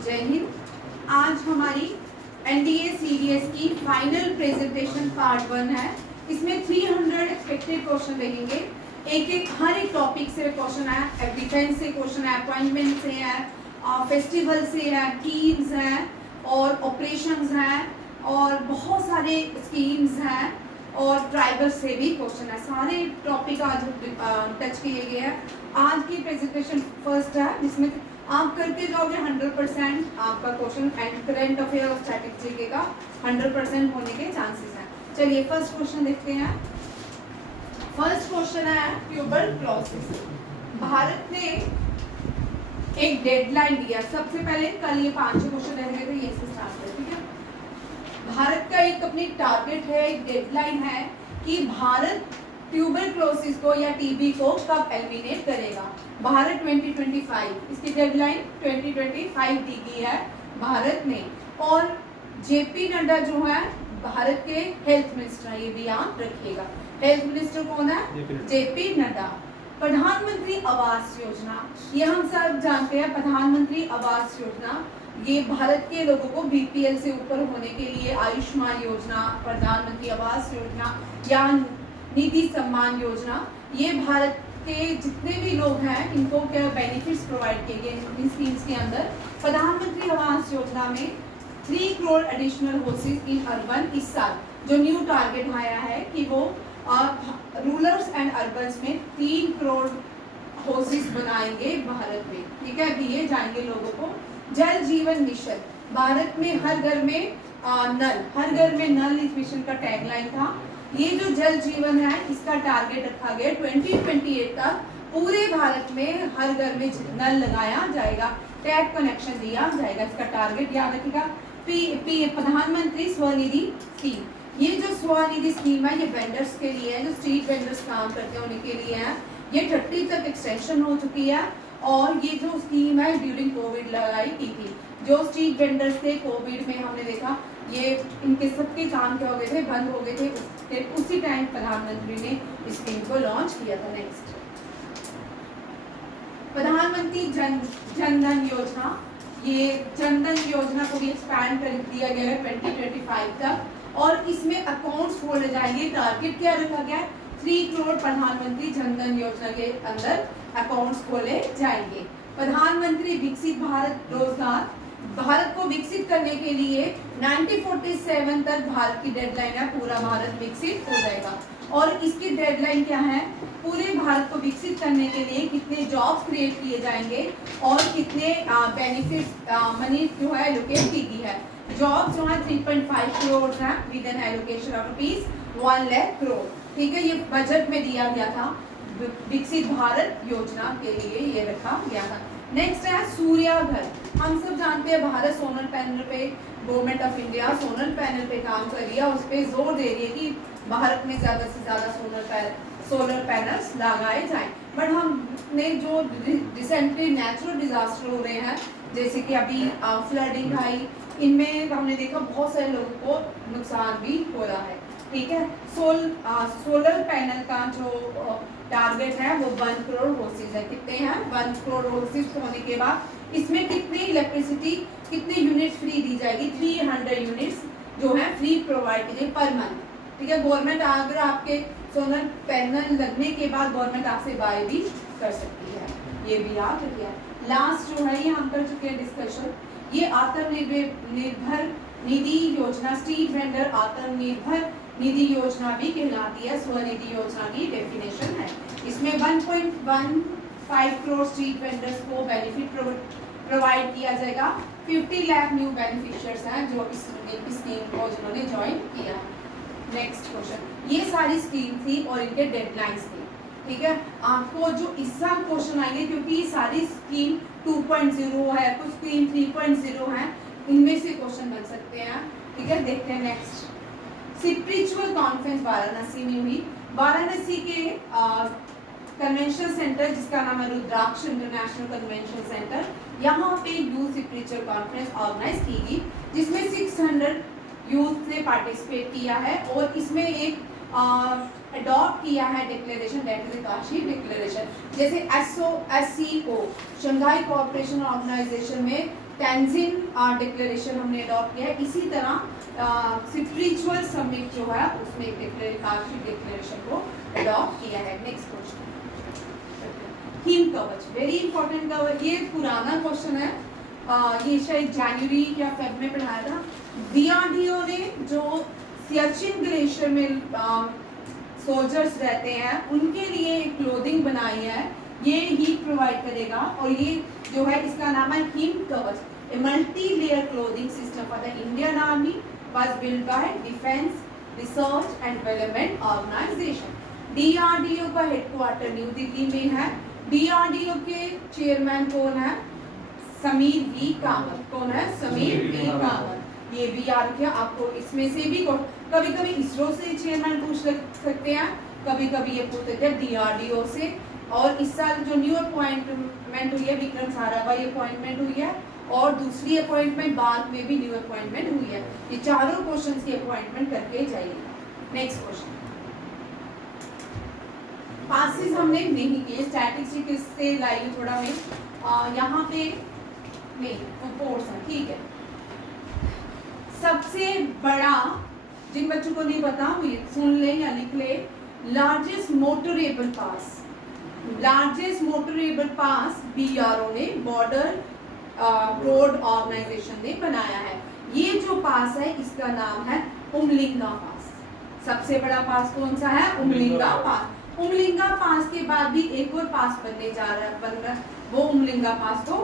जय हिंद। आज हमारी एनडीए सीडीएस की फाइनल प्रेजेंटेशन पार्ट 1 है। इसमें 300 एक्सपेक्टेड क्वेश्चन रहेंगे। हर एक टॉपिक से क्वेश्चन है, डिफेंस से क्वेश्चन है, अपॉइंटमेंट से है, फेस्टिवल से है, टीम्स हैं और ऑपरेशंस हैं और बहुत सारे स्कीम्स हैं और ट्राइबल से भी क्वेश्चन है। सारे टॉपिक आज टच किए गए हैं। आज की प्रेजेंटेशन फर्स्ट है जिसमें आप करके जाओगे 100% आपका क्वेश्चन एंड करंट अफेयर और स्ट्रैटेजी का 100% होने के चांसेस हैं। चलिए फर्स्ट क्वेश्चन देखते हैं। फर्स्ट क्वेश्चन है ट्यूबरक्लोसिस। भारत ने एक डेडलाइन दिया। सबसे पहले कल ये 5 क्वेश्चन रहेंगे तो ये से स्टार्ट करें, ठीक है। भारत का एक अपनी टारगेट है, एक डेडलाइन है कि भारत ट्यूबरक्लोसिस को या टीबी को कब एलिमिनेट करेगा। भारत 2025, इसकी डेडलाइन 2025 दी गई है भारत ने। और जेपी नड्डा जो है भारत के हेल्थ मिनिस्टर, ये भी याद रखिएगा। हेल्थ मिनिस्टर कौन है? जेपी नड्डा। प्रधानमंत्री आवास योजना, ये हम सब जानते हैं। प्रधानमंत्री आवास योजना ये भारत के लोगों को बीपीएल से ऊपर होने के लिए आयुष्मान योजना, प्रधानमंत्री आवास योजना या निधि सम्मान योजना, ये भारत के जितने भी लोग हैं इनको क्या बेनिफिट्स प्रोवाइड किए गए इन स्कीम्स के अंदर। प्रधानमंत्री आवास योजना में 3 crore additional houses in urban इस साल जो न्यू टारगेट आया है कि वो रूरल्स एंड अर्बन्स में 3 करोड़ हाउसेस बनाएंगे भारत में, ठीक है, दिए जाएंगे लोगों को। जल जीवन मिशन, भारत में हर घर में नल, हर घर में नल इस मिशन का टैगलाइन था। ये जो जल जीवन है इसका टारगेट रखा गया 2028 तक पूरे भारत में हर घर में नल लगाया जाएगा, टैप कनेक्शन दिया जाएगा। इसका टारगेट याद रखिएगा। प्रधानमंत्री स्वनिधि स्कीम, ये जो स्वनिधि स्कीम है ये वेंडर्स के लिए है, जो स्ट्रीट वेंडर्स काम करते हैं उनके लिए है। ये 30 तक एक्सटेंशन हो चुकी है और ये जो स्कीम है ड्यूरिंग कोविड लगाई की थी। जो स्ट्रीट वेंडर्स थे कोविड में हमने देखा ये इनके सबके काम क्या हो गए थे, बंद हो गए थे। उसी टाइम प्रधानमंत्री ने इस स्कीम को लॉन्च किया था। नेक्स्ट, प्रधानमंत्री जन धन योजना, ये जन धन योजना को भी एक्सपैंड कर दिया गया है 2025 तक और इसमें अकाउंट्स खोले जाएंगे। टारगेट क्या रखा गया है? 3 करोड़ प्रधानमंत्री जन धन योजना के अंदर अकाउंट्स खोले जाएंगे। प्रधानमंत्री विकसित भारत रोजगार, भारत को विकसित करने के लिए 1947 तक भारत की डेडलाइन है, पूरा भारत विकसित हो जाएगा। और इसकी डेडलाइन क्या है? पूरे भारत को विकसित करने के लिए कितने जॉब्स क्रिएट किए जाएंगे और कितने बेनिफिट मनी जो है एलोकेट की गई है। जॉब्स जो है 3.5 करोड़ हैं with N allocation of rupees 1 lakh crore, ठीक है। ये बजट में दिया गया था, विकसित भारत योजना के लिए ये रखा गया था। नेक्स्ट है सूर्या घर। हम सब जानते हैं भारत सोलर पैनल पे, government of India solar panel पे काम कर रही है, उस पर जोर दे रही है कि भारत में ज़्यादा से ज़्यादा सोलर पैनल्स लगाए जाएं। बट हमने जो रिसेंटली नेचुरल डिजास्टर हो रहे हैं जैसे कि अभी फ्लडिंग आई, इनमें हमने देखा बहुत सारे लोगों को नुकसान भी हो रहा है, ठीक है। सोलर पैनल का जो टारगेट है वो 1 करोड़ हाउसेज है। कितने हैं? 1 करोड़ हाउसेज होने के बाद इसमें कितनी इलेक्ट्रिसिटी, कितने यूनिट फ्री दी जाएगी? 300 यूनिट्स जो है फ्री प्रोवाइड की जाएगी पर मंथ, ठीक है। गवर्नमेंट अगर आपके सोलर पैनल लगने के बाद गवर्नमेंट आपसे बाय भी कर सकती है, ये भी याद रखिए। लास्ट जो है ये हम कर चुके हैं डिस्कशन, ये आत्मनिर्भर निधि योजना, स्ट्रीट वेंडर आत्मनिर्भर निधि योजना भी कहलाती है। स्वनिधि योजना की डेफिनेशन है। इसमें 1.15 करोड़ स्ट्रीट वेंडर्स को बेनिफिट प्रोवाइड किया जाएगा। 50 लाख न्यू बेनिफिशियर्स हैं जो इस स्कीम को जिन्होंने ज्वाइन किया। नेक्स्ट क्वेश्चन, ये सारी स्कीम थी और इनके डेडलाइंस थे, ठीक है। आपको जो इस साल क्वेश्चन आएंगे क्योंकि ये सारी स्कीम 2.0 है, कुछ स्कीम 3.0 है, इनमें से क्वेश्चन बन सकते हैं, ठीक है। देखते हैं नेक्स्ट। स्पिरिचुअल कॉन्फ्रेंस वाराणसी में हुई। वाराणसी के कन्वेंशन सेंटर जिसका नाम है रुद्राक्ष इंटरनेशनल कन्वेंशन सेंटर, यहाँ पे यूथ स्पिरिचुअल कॉन्फ्रेंस ऑर्गेनाइज की गई जिसमें 600 यूथ ने पार्टिसिपेट किया है और इसमें एक अडॉप्ट किया है declaration, that is Kashi declaration. जैसे SCO शंघाई कोऑपरेशन ऑर्गेनाइजेशन में तेंजिन डिक्लेरेशन हमने अडॉप्ट किया है। इसी तरह स्पिरिचुअल समिट जो है उसमें काशी डिक्लेरेशन को अडॉप्ट किया है। नेक्स्ट क्वेश्चन, हिम कवच, वेरी इंपॉर्टेंट कवच। ये पुराना क्वेश्चन है, ये शायद जनवरी या फेब में पढ़ाया था। DRDO ने जो सियाचिन ग्लेशियर में सोल्जर्स रहते हैं उनके लिए एक क्लोथिंग बनाई है, ये हीट प्रोवाइड करेगा। और ये जो है इसका नाम है Him Kavach, a multi layer clothing system for the Indian army, was build by defence research and development organisation. DRDO का हेडक्वार्टर न्यू दिल्ली में है। DRDO के चेयरमैन कौन है? समीर वी कामत। कौन है? समीर वी कामत। ये भी याद रखिए, आपको इसमें से भी कभी कभी इसरो से चेयरमैन पूछ सकते हैं, कभी कभी ये पूछ सकते हैं DRDO से। और इस साल जो न्यू अपॉइंटमेंट हुई है, विक्रम साराभाई अपॉइंटमेंट हुई है, और दूसरी अपॉइंटमेंट बाद में भी न्यू अपॉइंटमेंट हुई है। ये चारों क्वेश्चंस की अपॉइंटमेंट करके जाइएगा। नेक्स्ट क्वेश्चन, पासिस हमने नहीं किए, स्टैटिस्टिक्स से लाई थोड़ा मैं यहाँ पे नहीं कोर्स है, ठीक है। सबसे बड़ा, जिन बच्चों को नहीं पता वो सुन ले या लिख ले, largest motorable pass, largest motorable pass BRO ने, बॉर्डर रोड ऑर्गेनाइजेशन ने बनाया है। ये जो पास है इसका नाम है उमलिंगा पास। सबसे बड़ा पास कौन सा है? उमलिंगा पास। उमलिंगा पास के बाद भी एक और पास बनने जा रहा है, वो उमलिंगा पास को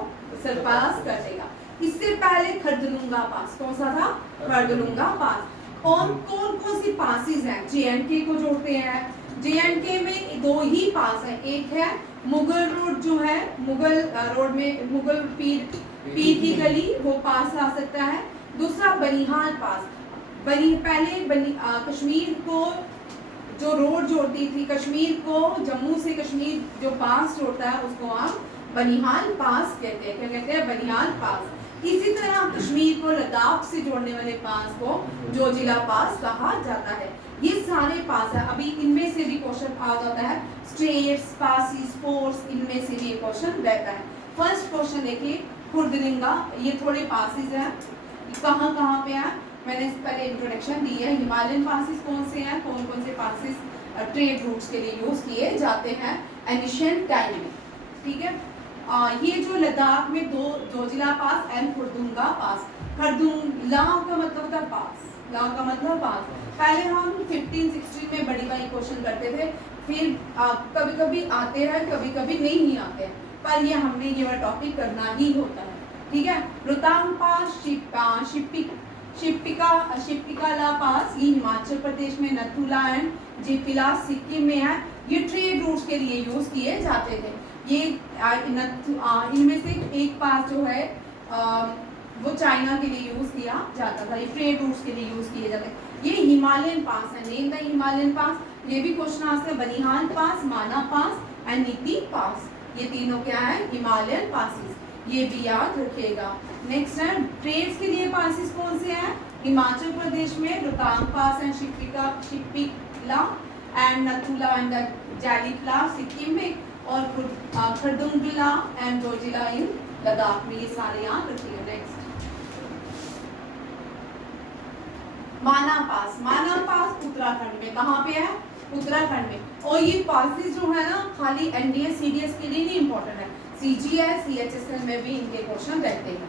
सरपास कर देगा। इससे पहले खरदलुंगा पास, कौन सा था? खरदलुंगा पास। और कौन कौन सी पासिस हैं? JNK को जोड़ते हैं। JNK में दो ही पास है, एक है मुगल रोड जो है, मुगल रोड में मुगल पीर की गली, वो पास आ सकता है। दूसरा बनिहाल पास, कश्मीर को जो रोड जोड़ती थी, कश्मीर को जम्मू से कश्मीर जो पास जोड़ता है उसको आप बनिहाल पास कहते हैं। क्या कहते हैं? बनिहाल पास। इसी तरह कश्मीर को लद्दाख से जोड़ने वाले पास को जोजिला पास कहा जाता है। ये सारे पास है। अभी इनमें से भी क्वेश्चन आ जाता है, स्टेट्स, पासिस, फोर्स, इनमें से भी एक क्वेश्चन रहता है। फर्स्ट क्वेश्चन देखिए, खुर्दलिंगा, ये थोड़े पासिस हैं, कहाँ कहाँ पे है, मैंने पहले इंट्रोडक्शन दी है। हिमालयन पासिस कौन से हैं, कौन कौन से पासिस ट्रेड रूट्स के लिए यूज किए जाते हैं एंशिएंट टाइम में, ठीक है। ये जो लद्दाख में दो, जोजिला पास एंड खुर्दुंगा पास। खुर्दुंगा का मतलब था पास, ला का मतलब पास। पहले हम 15-16 में बड़ी वाली क्वेश्चन करते थे, फिर कभी कभी आते हैं, कभी कभी नहीं आते हैं, पर ये हमने ये वाला टॉपिक करना ही होता है, ठीक है। रोहतांग पास, शिप्पिकाला पास, ये हिमाचल प्रदेश में, नथुला एंड जिपिला सिक्किम में है। ये ट्रेड रूट्स के लिए यूज किए जाते थे। ये इनमें से एक पास जो है वो चाइना के लिए यूज किया जाता था, ये ट्रेड रूट्स के लिए यूज किए जाते हैं। ये हिमालयन पास है, नेम द हिमालयन पास। ये भी क्वेश्चन आ सकता है, बनिहाल पास, माना पास एंड नीति पास, ये तीनों क्या है? Himalayan passes. ये भी याद रखिएगा। नेक्स्ट है, ट्रेड्स के लिए पासिस कौन से हैं? हिमाचल प्रदेश में Rohtang pass and Shipkila and Nathula and Jelepla Sikkim में, और खरदुंगला एंड जोजिला इन लद्दाख में। ये सारे याद रखिए। नेक्स्ट, माना पास। माना पास उत्तराखंड में, कहाँ पे है? उत्तराखंड में। और ये पासिस जो है ना, खाली NDS CDS के लिए नहीं इंपॉर्टेंट है, CGS CHSL में भी इनके क्वेश्चन रहते हैं।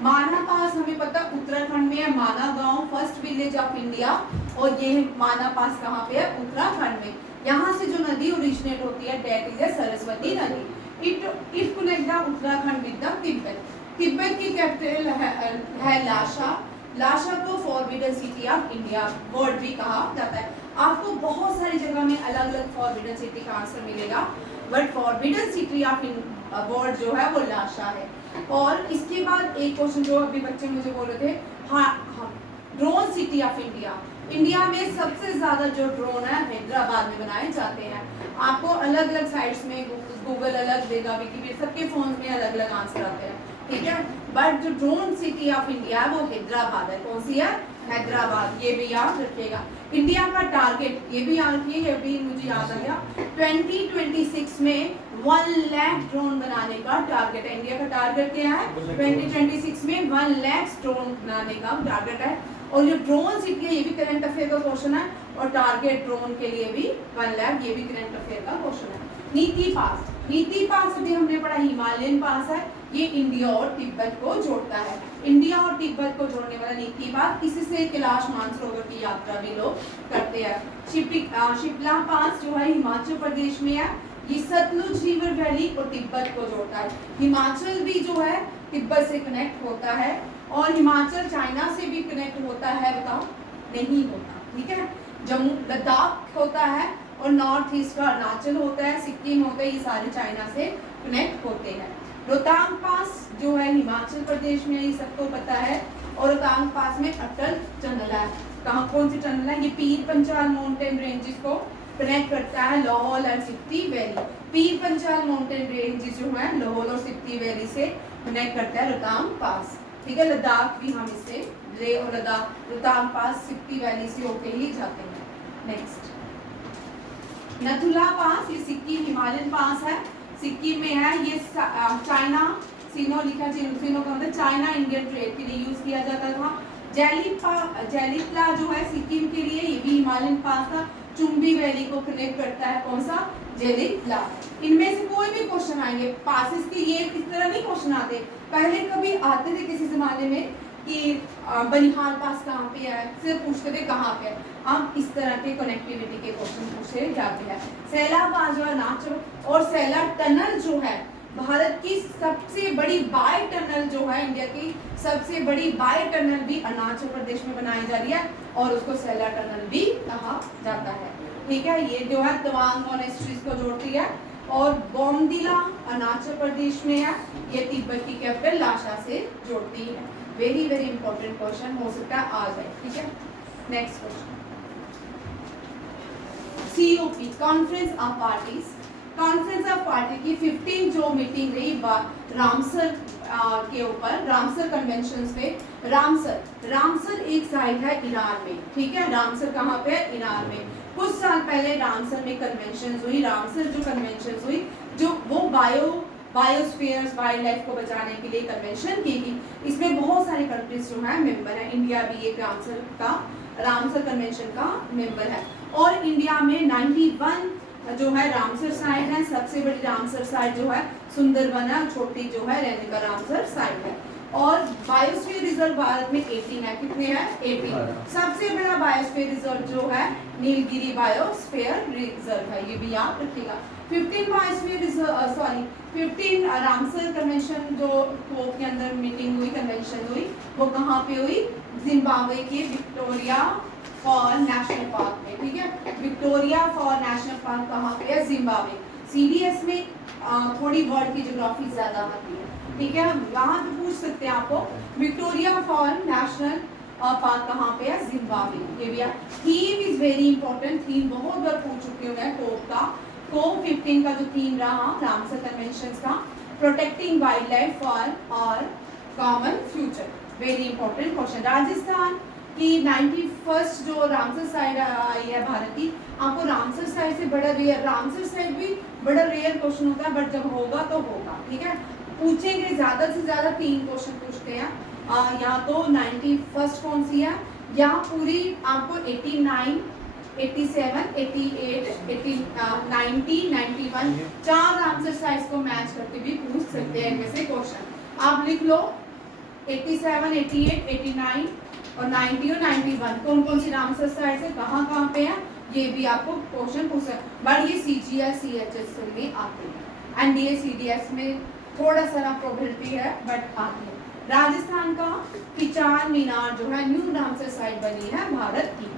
माना पास हमें पता उत्तराखंड में है, माना गांव फर्स्ट विलेज ऑफ इंडिया, और ये माना पास कहाँ पे है? उत्तराखंड में। यहाँ से जो नदी ओरिजिनेट होती है दैट इज सरस्वती नदी। It connect the Uttarakhand with the Tibet. Tibet की कैपिटल है लाशा। लाशा को forbidden city of India word भी कहा जाता है। आपको बहुत सारी जगह में अलग अलग फॉरबिडन सिटी का आंसर मिलेगा, but forbidden city of word जो है वो लाशा है। और इसके बाद एक क्वेश्चन जो अभी बच्चे मुझे बोल रहे थे, हाँ, drone city of India. India में सबसे ज्यादा जो ड्रोन है हैदराबाद में बनाए जाते हैं। आपको अलग अलग साइट्स में गूगल अलग देगा, विकिपीडिया, सबके फोन में अलग अलग आंसर आते हैं, ठीक है। बट जो ड्रोन सिटी ऑफ इंडिया है वो हैदराबाद है। कौन सी है? हैदराबाद, ये भी याद रखिएगा। इंडिया का टारगेट, ये भी याद रखिए, ये भी मुझे याद आ गया, 2026 में 1 लाख ड्रोन बनाने का टारगेट है। इंडिया का टारगेट क्या है? 2026 में 1 लाख ड्रोन बनाने का टारगेट है। और जो ड्रोन सिटी है, ये भी करंट अफेयर का क्वेश्चन है, और टारगेट ड्रोन के लिए भी 1 लाख, ये भी करंट अफेयर का क्वेश्चन है। नीति पास, नीति पास अभी हमने पढ़ा हिमालयन पास है, ये इंडिया और तिब्बत को जोड़ता है। इंडिया और तिब्बत को जोड़ने वाला नीति पास, इससे कैलाश मानसरोवर की यात्रा भी लोग करते हैं। शिप्ला पास जो है हिमाचल प्रदेश में है, ये सतलुज रिवर वैली और तिब्बत को जोड़ता है। हिमाचल भी जो है तिब्बत से कनेक्ट होता है, और हिमाचल चाइना से भी कनेक्ट होता है, बताओ? नहीं होता, ठीक है। जम्मू लद्दाख होता है, और नॉर्थ ईस्ट का अरुणाचल होता है, सिक्किम होता है, ये सारे चाइना से कनेक्ट होते हैं। रोहतांग पास जो है हिमाचल प्रदेश में, ये सबको पता है, और रोहतांग पास में अटल टनल है। कहाँ, कौन सी टनल है? ये पीर पंचाल माउंटेन रेंजेस को कनेक्ट करता है लाहौल और स्पीति वैली। पीर पंचाल माउंटेन रेंजेस जो है लाहौल और स्पीति वैली से कनेक्ट करता है रोहतांग पास, ठीक है। लद्दाख भी हम इससे, लेह और लद्दाख रोहतांग पास स्पीति वैली से होके ही जाते हैं। नेक्स्ट नथुला पास, ये सिक्किम हिमालयन पास है, सिक्किम में है। ये चाइना सिनो लिखा, सिनो का मतलब चाइना इंडियन ट्रेड के लिए यूज किया जाता था। जेलिपला जो है सिक्किम के लिए, ये भी हिमालयन पास था, चुम्बी वैली को कनेक्ट करता है। कौन सा? जेलिपला। इनमें से कोई भी क्वेश्चन आएंगे पासेस के, ये इस तरह नहीं क्वेश्चन आते, पहले कभी आते थे किसी जमाने में कि बनिहाल पास कहाँ पे है, सिर्फ पूछते थे कहाँ पे है। हम इस तरह के कनेक्टिविटी के क्वेश्चन पूछे जाते हैं। सैला पास जो है अरुणाचल, और सैला टनल जो है भारत की सबसे बड़ी बाय टनल जो है, इंडिया की सबसे बड़ी बाय टनल भी अरुणाचल प्रदेश में बनाई जा रही है, और उसको सैला टनल भी कहा जाता है, ठीक है। ये जो है तवांग मॉनेस्ट्रीज को जोड़ती है, और बोमडिला अरुणाचल प्रदेश में है, ये तिब्बत की कैपिटल लाशा से जोड़ती है। वेरी वेरी इंपॉर्टेंट क्वेश्चन, हो सकता है आ जाए, ठीक है। Next question, COP conference of parties, conference of party की 15 जो मीटिंग रही रामसर के ऊपर, रामसर कन्वेंशन पे। रामसर एक साइट है ईरान में, ठीक है। रामसर कहाँ पे है? ईरान में। कुछ साल पहले रामसर में कन्वेंशन हुई, रामसर जो कन्वेंशन हुई, जो वो बायोस्फीयर्स वाइल्ड लाइफ को बचाने के लिए कन्वेंशन की गई। इसमें बहुत सारे कंट्रीज जो है मेंबर है, इंडिया भी एक रामसर कन्वेंशन का मेंबर है। और इंडिया में 91 जो है रामसर साइट है, सबसे बड़ी रामसर साइट जो है सुंदरबन है, छोटी जो है रेणुका रामसर साइट है। और बायोस्फीयर रिजर्व भारत में 18 है, कितने हैं? 18। सबसे बड़ा बायोस्फीयर रिजर्व जो है नीलगिरी बायोस्फीयर रिजर्व है, ये भी याद रखिएगा। 15 बायोस्फीयर रिजर्व, 15 रामसर कन्वेंशन जो कोप के अंदर मीटिंग हुई, कन्वेंशन हुई, वो कहाँ पे हुई? जिम्बाब्वे के विक्टोरिया फॉल नेशनल पार्क में, ठीक है। विक्टोरिया फॉल नेशनल पार्क कहाँ पे है? जिम्बाब्वे। CDS में थोड़ी वर्ल्ड की ज्योग्राफी ज्यादा आती है, ठीक है। वहाँ पे पूछ सकते हैं आपको, विक्टोरिया फॉल नेशनल पार्क कहाँ पे है? जिम्बाब्वे। ये भी theme is very important, theme बहुत बार पूछ चुकी हूँ मैं कोप का। कोप 15 का जो थीम रहा रामसर कन्वेंशन का, प्रोटेक्टिंग वाइल्ड लाइफ फॉर और common future, very important question. Rajasthan की 91st जो रामसर साइट आई है भारत की, आपको रामसर साइट से बड़ा रेयर, रामसर साइट भी बड़ा रेयर क्वेश्चन होता है, बट जब होगा तो होगा, ठीक है। पूछेंगे ज्यादा से ज्यादा 3 क्वेश्चन पूछते हैं, या तो 91st कौन सी है, या पूरी आपको 89, 87, 88, 90, 91 4 रामसर साइट्स को मैच करके भी पूछ सकते हैं इनमें से क्वेश्चन। आप लिख लो 87, 88, 89 और 90 और 91 कौन कौन सी रामसर साइट है, कहाँ कहाँ पे है, ये भी आपको क्वेश्चन पूछ सकते हैं। बट ये CGS CHS में आते हैं, NDA CDS में थोड़ा सा प्रोबेबिलिटी है, बट आते हैं। राजस्थान का किचार मीनार जो है न्यू रामसर साइट बनी है भारत की।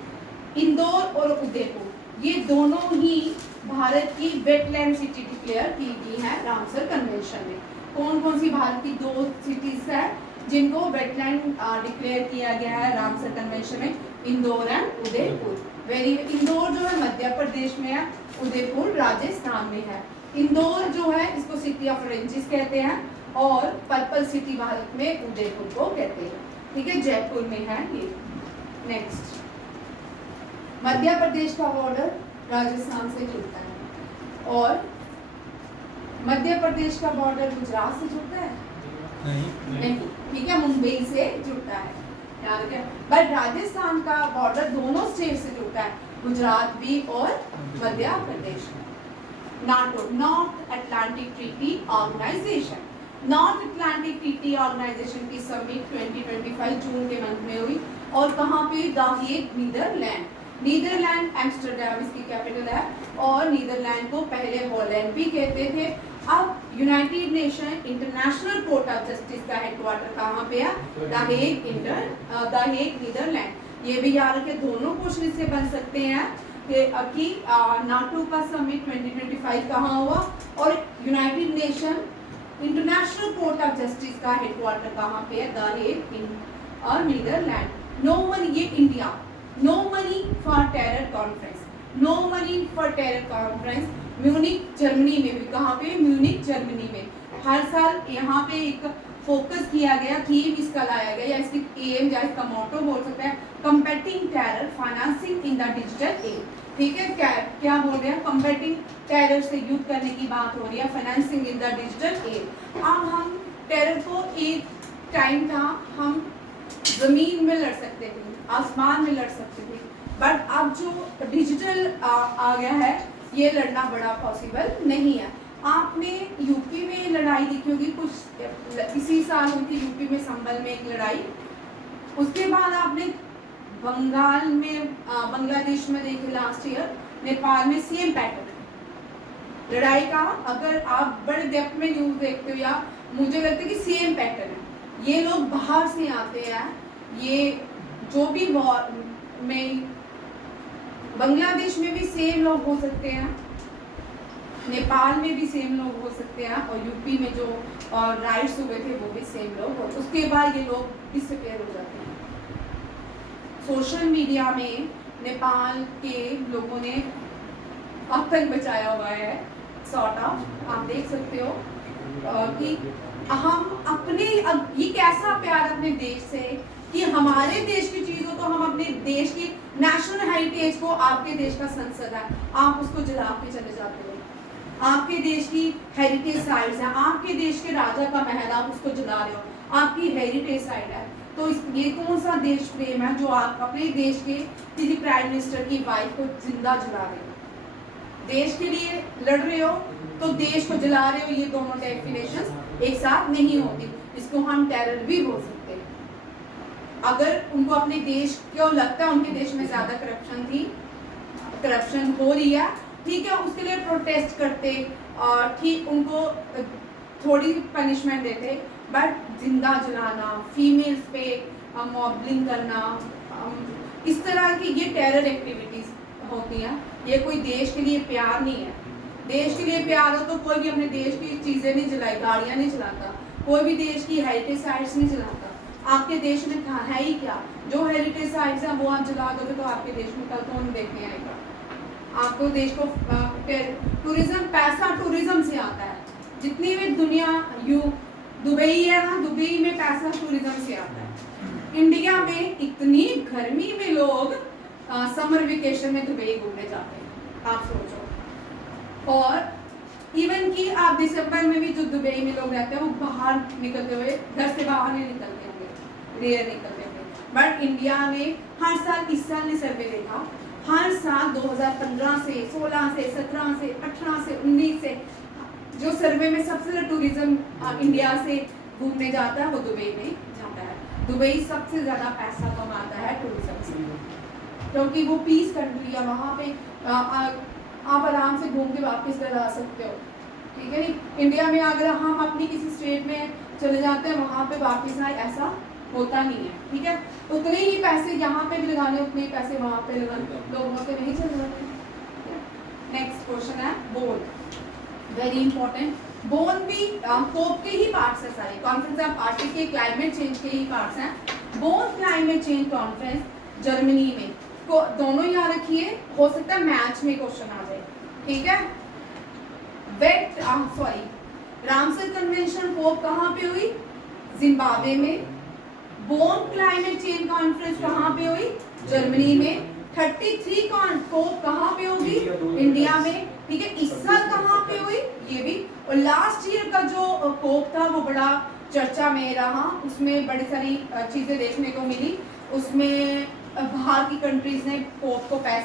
इंदौर और उदयपुर ये दोनों ही भारत की वेटलैंड सिटी डिक्लेयर की गई है रामसर कन्वेंशन में। कौन कौन सी भारत की 2 सिटीज है जिनको वेटलैंड डिक्लेयर किया गया है रामसर कन्वेंशन में? इंदौर एंड उदयपुर। इंदौर जो है मध्य प्रदेश में है, उदयपुर राजस्थान में है। इंदौर जो है इसको सिटी ऑफ रेंजेस कहते हैं, और पर्पल सिटी भारत में उदयपुर को कहते हैं, ठीक है। जयपुर में है ये। नेक्स्ट, मध्य प्रदेश का बॉर्डर राजस्थान से जुड़ता है और मध्य प्रदेश का बॉर्डर गुजरात से जुड़ता है नहीं, ठीक है, मुंबई से जुड़ता है, याद रखिए। बट राजस्थान का बॉर्डर दोनों स्टेट से जुड़ता है, गुजरात भी और Madhya Pradesh. NATO, North Atlantic Treaty Organization, North Atlantic Treaty Organization की समिट 2025 जून के मंथ में हुई और कहाँ पे? The Hague, Netherland. Netherland Amsterdam इसकी कैपिटल है और नीदरलैंड को पहले हॉलैंड भी कहते थे। अब United Nation International Court of Justice का हेडक्वार्टर कहाँ पे है? The Hague, Netherland. ये भी याद रखें, दोनों क्वेश्चन इससे बन सकते हैं कि नाटो का समिट 2025 कहाँ हुआ और United Nation International Court of Justice का हेडक्वार्टर कहाँ पे है? द हेग और नीदरलैंड। नो मनी, ये India, no money for terror conference, no money for terror conference Munich Germany में भी, कहाँ पे? म्यूनिक जर्मनी में। हर साल यहाँ पे एक फोकस किया गया, थीम इसका लाया गया या इसकी एम या इसका मोटो बोल सकते हैं, combating terror financing in the digital age. ठीक है, क्या बोल रहे हैं? कम्बैटिंग टेरर से युद्ध करने की बात हो रही है, financing in the digital age. अब हम टेरर को, एक टाइम था हम जमीन में लड़ सकते थे, आसमान में लड़ सकते थे, बट अब जो डिजिटल आ गया है, ये लड़ना बड़ा पॉसिबल नहीं है। आपने यूपी में लड़ाई देखी होगी, कुछ इसी साल हुई थी यूपी में, संभल में एक लड़ाई। उसके बाद आपने बंगाल में, बांग्लादेश में देखे लास्ट ईयर, नेपाल में सेम पैटर्न लड़ाई का। अगर आप बड़े डेप्थ में न्यूज देखते हो या मुझे लगता है कि सेम पैटर्न है। ये लोग बाहर से आते हैं, ये जो भी वॉर में, बांग्लादेश में भी सेम लोग हो सकते हैं, नेपाल में भी सेम लोग हो सकते हैं और यूपी में जो राइट्स हुए थे वो भी सेम लोग हो। उसके बाद ये लोग डिसअपीयर हो जाते हैं। सोशल मीडिया में नेपाल के लोगों ने आतंक बचाया हुआ है, सॉर्ट ऑफ, आप देख सकते हो कि हम अपने, अब ये कैसा प्यार अपने देश से कि हमारे देश की चीज हो तो हम अपने देश की नेशनल हेरिटेज को, आपके देश का संसद है, आप उसको जला के चले जाते हो। आपके देश की हेरिटेज साइट्स है, आपके देश के राजा का महल, आप उसको जला रहे हो, आपकी हेरिटेज साइट है। तो ये कौन सा देश प्रेम है जो आप अपने देश के किसी प्राइम मिनिस्टर की वाइफ को जिंदा जला रहे हो? देश के लिए लड़ रहे हो तो देश को जला रहे हो, ये दोनों डेफिनेशंस एक साथ नहीं होती। इसको हम टेरर भी बोल सकते हैं। अगर उनको अपने देश को लगता है उनके देश में ज्यादा करप्शन हो रही है, ठीक है, उसके लिए प्रोटेस्ट करते और ठीक उनको थोड़ी पनिशमेंट देते, बट जिंदा जलाना, फीमेल्स पे मॉबलिंग करना, इस तरह की ये टेरर एक्टिविटीज होती हैं। ये कोई देश के लिए प्यार नहीं है। देश के लिए प्यार हो तो कोई भी अपने देश की चीजें नहीं जलाई, गाड़ियां नहीं जलाता, कोई भी देश की हेरिटेज साइट्स नहीं जलाता। आपके देश में है ही क्या? जो हेरिटेज साइट्स हैं वो आप जला दोगे तो आपके देश में कल कौन देखने आएगा? आपको देश को टूरिज्म, पैसा टूरिज्म से आता है। जितनी भी दुनिया, दुबई है ना, दुबई में पैसा टूरिज्म से आता है। इंडिया में इतनी गर्मी में लोग समर वेकेशन में दुबई घूमने जाते हैं, आप सोचो। और इवन कि आप दिसंबर में भी जो दुबई में लोग रहते हैं वो बाहर निकलते हुए, घर से बाहर नहीं निकलते होंगे, रेयर निकलते होंगे। बट इंडिया ने हर साल, इस साल ने सर्वे देखा, हर साल 2015 से 16 से 17 से 18 से 19 से जो सर्वे में सबसे ज़्यादा टूरिज्म इंडिया से घूमने जाता है वो दुबई में जाता है। दुबई सबसे ज़्यादा पैसा कमाता है टूरिज्म से, क्योंकि वो पीस कंट्री है। वहाँ पे आप आराम से घूम के वापस घर आ सकते हो, ठीक है नहीं? इंडिया में अगर हम अपनी किसी स्टेट में चले जाते हैं वहाँ पे वापस आए, ऐसा होता नहीं है, ठीक है? उतने ही पैसे यहाँ पे भी लगाने, उतने ही पैसे वहाँ पे लगाने, लोगों के नहीं चल जाते। नेक्स्ट क्वेश्चन है बोन, वेरी इंपॉर्टेंट। बोन भी कोप के ही पार्ट्स है सारे, कॉन्फ्रेंस ऑफ पार्टी के क्लाइमेट चेंज के ही पार्ट्स हैं। Bone climate change conference Germany में, को दोनों याद रखिए, हो सकता है मैच में क्वेश्चन आ जाए, ठीक है? रामसर कन्वेंशन कोप कहाँ पे हुई? जिम्बाब्वे में। बोन क्लाइमेट चेंज कॉन्फ्रेंस कहाँ पे हुई? जर्मनी में। 33 कोप कहाँ पे होगी? इंडिया में। ठीक है, इस साल कहाँ पे हुई ये भी। और लास्ट ईयर का जो कोप था वो बड़ा चर्चा में रहा, उसमें बड़ी सारी चीजें देखने को मिली। उसमें बाहर की कंट्रीज ने कोप को पैस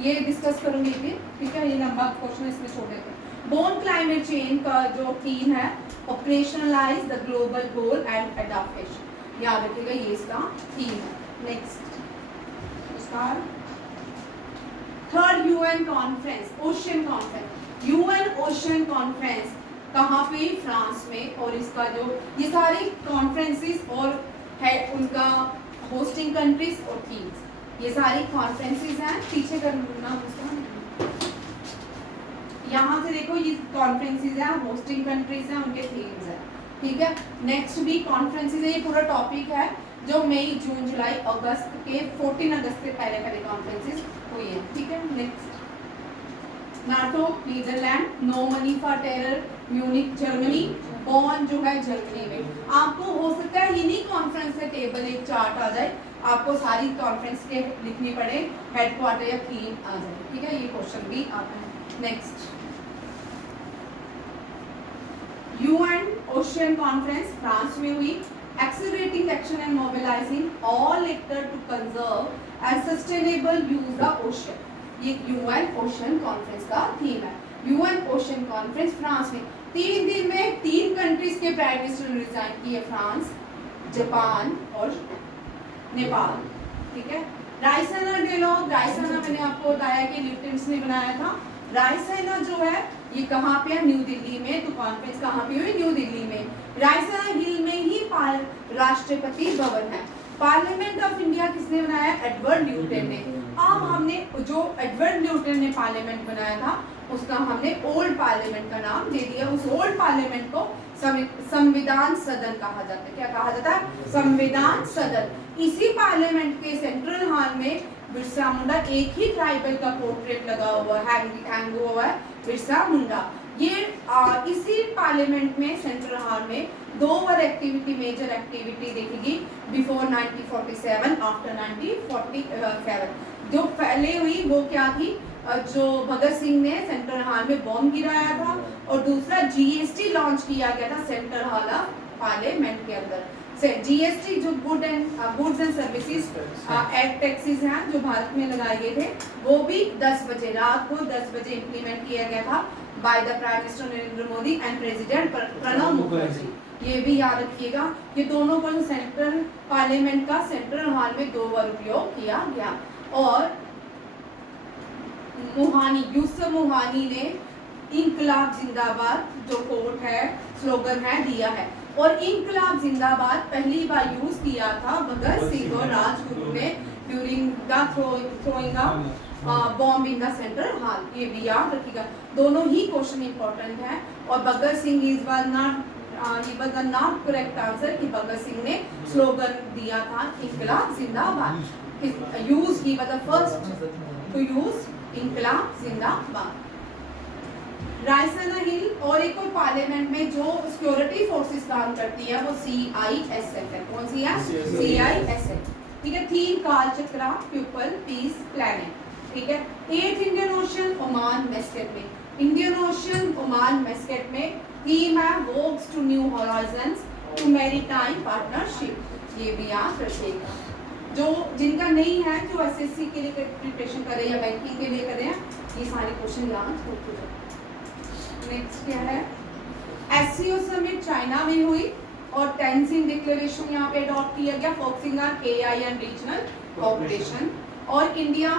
ये डिस्कस करूंगी फिर। ठीक है, ये लंबा क्वेश्चन इसमें छोड़ देते हैं। बोन क्लाइमेट चेंज का जो थीम है, operationalise the global goal and adaptation, याद रखिएगा ये इसका थीम है। नेक्स्ट इसका third UN conference, ocean conference. UN Ocean Conference कहाँ पे? फ्रांस में। और इसका जो ये सारी कॉन्फ्रेंसेस और है उनका होस्टिंग कंट्रीज और थीम्स, ये सारी कॉन्फ्रेंसेस हैं। पीछे करना उसका, यहाँ से देखो ये कॉन्फ्रेंसेस हैं, होस्टिंग कंट्रीज हैं, उनके थीम्स हैं। ठीक है, नेक्स्ट भी कॉन्फ्रेंसेस है। ये पूरा टॉपिक है जो मई, जून, जुलाई, अगस्त के 14 अगस्त से पहले पहले कॉन्फ्रेंसेस हुई है। ठीक है, next NATO Netherland, no money for terror Munich Germany, Bonn जो है जर्मनी में। आपको हो सकता है इन्हीं कॉन्फ्रेंस से टेबल एक चार्ट आ जाए, आपको सारी कॉन्फ्रेंस के लिखनी पड़े, हेडक्वार्टर या थीम आ जाए। ठीक है, ये क्वेश्चन भी आता है। Next UN Ocean Conference France में हुई। Accelerating action and mobilising all actor to conserve and sustainable use the ocean, ये यूएन ओशियन कॉन्फ्रेंस का थीम है। यूएन ओशियन कॉन्फ्रेंस फ्रांस में 3 दिन में 3 कंट्रीज के प्राइम मिनिस्टर ने रिजाइन किए, फ्रांस, जापान और नेपाल। ठीक है, रायसीना डायलॉग, रायसीना मैंने आपको बताया कि ल्यूटेंट्स ने बनाया था। रायसीना जो है ये कहाँ पे है? न्यू दिल्ली में। तो कॉन्फ्रेंस कहाँ पे हुई? न्यू दिल्ली में। रायसीना हिल में ही राष्ट्रपति भवन है। पार्लियामेंट ऑफ इंडिया किसने बनाया? एडवर्ड ल्यूटन ने। अब हमने जो एडवर्ड ल्यूटन ने पार्लियामेंट बनाया था उसका हमने ओल्ड पार्लियामेंट का नाम दे दिया। उस ओल्ड पार्लियामेंट को संविधान सदन कहा जाता है। क्या कहा जाता है? संविधान सदन। इसी पार्लियामेंट के सेंट्रल हॉल में बिरसा मुंडा, एक ही ट्राइबल का पोर्ट्रेट लगा हुआ है, हैंग हुआ है, बिरसा मुंडा। ये इसी पार्लियामेंट में सेंट्रल हॉल में 2 बार एक्टिविटी, मेजर एक्टिविटी देखेगी, बिफोर 1947, आफ्टर 1947। जो पहले हुई वो क्या थी? जो भगत सिंह ने सेंट्रल हॉल में बॉम्ब गिराया था, और दूसरा जीएसटी लॉन्च किया गया था सेंट्रल हॉल ऑफ पार्लियामेंट के अंदर। जीएसटी जो goods and services act taxes हैं जो भारत में लगाए गए थे, वो भी 10 बजे रात को 10 बजे इम्प्लीमेंट किया गया था by the prime minister Narendra Modi and president Pranab Mukherjee. ये भी याद रखिएगा, ये दोनों को सेंट्रल पार्लियामेंट का सेंट्रल हॉल में 2 बार उपयोग किया गया। और मुहानी, यूसुफ मुहानी ने इंकलाब जिंदाबाद जो कोट है, स्लोगन है, दिया है। और इंकलाब जिंदाबाद पहली बार यूज किया था भगत सिंह और राजगुरु ने during the throwing bomb in the central hall. ये भी याद रखिएगा, दोनों ही क्वेश्चन इंपॉर्टेंट है। और Bhagat Singh is was not correct answer कि भगत सिंह ने स्लोगन दिया था इंकलाब जिंदाबाद। Use he was the first to use इंकलाब जिंदाबाद। रायसीना हिल और एक और पार्लियामेंट में जो सिक्योरिटी फोर्सेस काम करती है वो CISF है। कौन सी है? CISF। ठीक है, थीम काल चक्रा, पीपल, पीस, प्लैनेट। ठीक है, 8th Indian Ocean Oman Muscat में, इंडियन ओशन ओमान मस्कट में थीम है walks to new horizons to maritime partnership. ये भी याद रखिएगा, जो जिनका नहीं है, जो SSC के लिए प्रिपरेशन कर रहे हैं या बैंकिंग के लिए कर रहे हैं, ये सारे क्वेश्चन याद होते हैं। नेक्स्ट क्या है? SCO समिट चाइना में हुई और टेंजिंग डिक्लेरेशन यहाँ पे अडॉप्ट किया गया, focusing on AI and regional cooperation. और इंडिया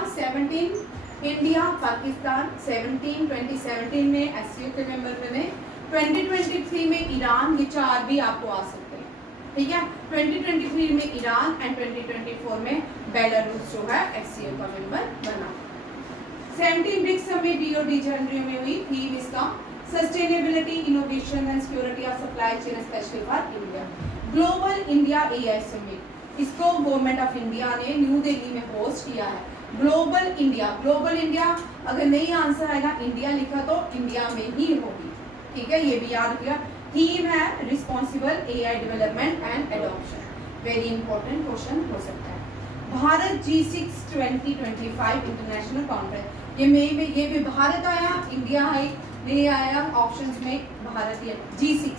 पाकिस्तान 2017 में SCO के मेंबर बने। 2023 में ईरान, ये 4 भी आपको आ सकते हैं। ठीक है, 2023 में ईरान एंड 2024 में बेलारूस जो है SCO का मेंबर बना। 17 BRICS summit Rio de Janeiro में हुई। थीम इसका sustainability, innovation and security of supply chain specially for India. Global India AI summit, इसको गवर्नमेंट ऑफ इंडिया ने न्यू दिल्ली में होस्ट किया है। ग्लोबल इंडिया अगर नहीं आंसर आएगा इंडिया लिखा तो इंडिया में ही होगी। ठीक है, ये भी याद रखिएगा। थीम है responsible AI development and adoption. Very important question हो सकता है। Bharat G6 2025 international conference. ये मई में, ये भी भारत आया, इंडिया है नहीं आया ऑप्शंस में, भारत या G6,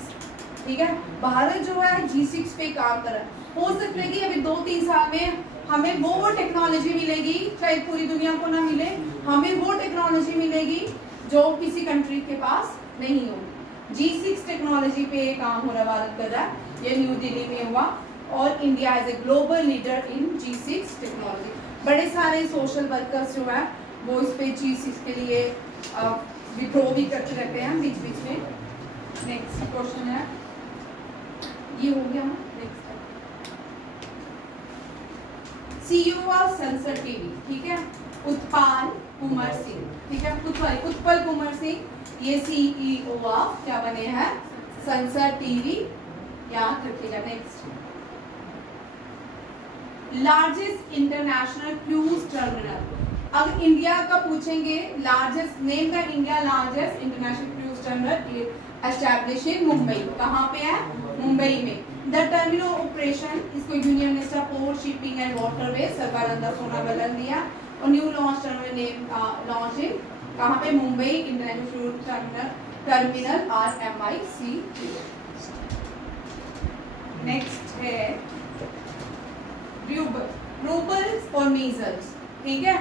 ठीक है। भारत जो है G6 पे काम कर रहा है। हो सकता है कि अभी 2-3 साल में हमें वो टेक्नोलॉजी मिलेगी, शायद पूरी दुनिया को ना मिले, हमें वो टेक्नोलॉजी मिलेगी जो किसी कंट्री के पास नहीं होगी। G6 टेक्नोलॉजी पे काम हो रहा, भारत कर रहा है, ये न्यू दिल्ली में हुआ, और India as a global leader in G6 technology. बड़े सारे सोशल वर्कर्स जो है वो इस पे G6 के लिए विड्रॉ भी करते रहते हैं बीच बीच में। नेक्स्ट क्वेश्चन है, ये हो गया। नेक्स्ट CEO ऑफ सनसद टीवी, ठीक है, उत्पल कुमार सिंह, ठीक है, उत्पल कुमार सिंह, ये CEO ऑफ क्या बने हैं, सनसद टीवी, याद रखिएगा। Next, largest international cruise terminal. अब इंडिया का पूछेंगे, largest name the India largest international cruise terminal establish in Mumbai. कहाँ पे है, मुंबई में। द टर्मिनल ऑपरेशन, इसको union minister port shipping and waterway Sarbananda Sonowal दिया, और new launch terminal name launch in कहाँ पे, Mumbai international terminal RMIC। Next है रूबल्स और मीजल्स, ठीक है।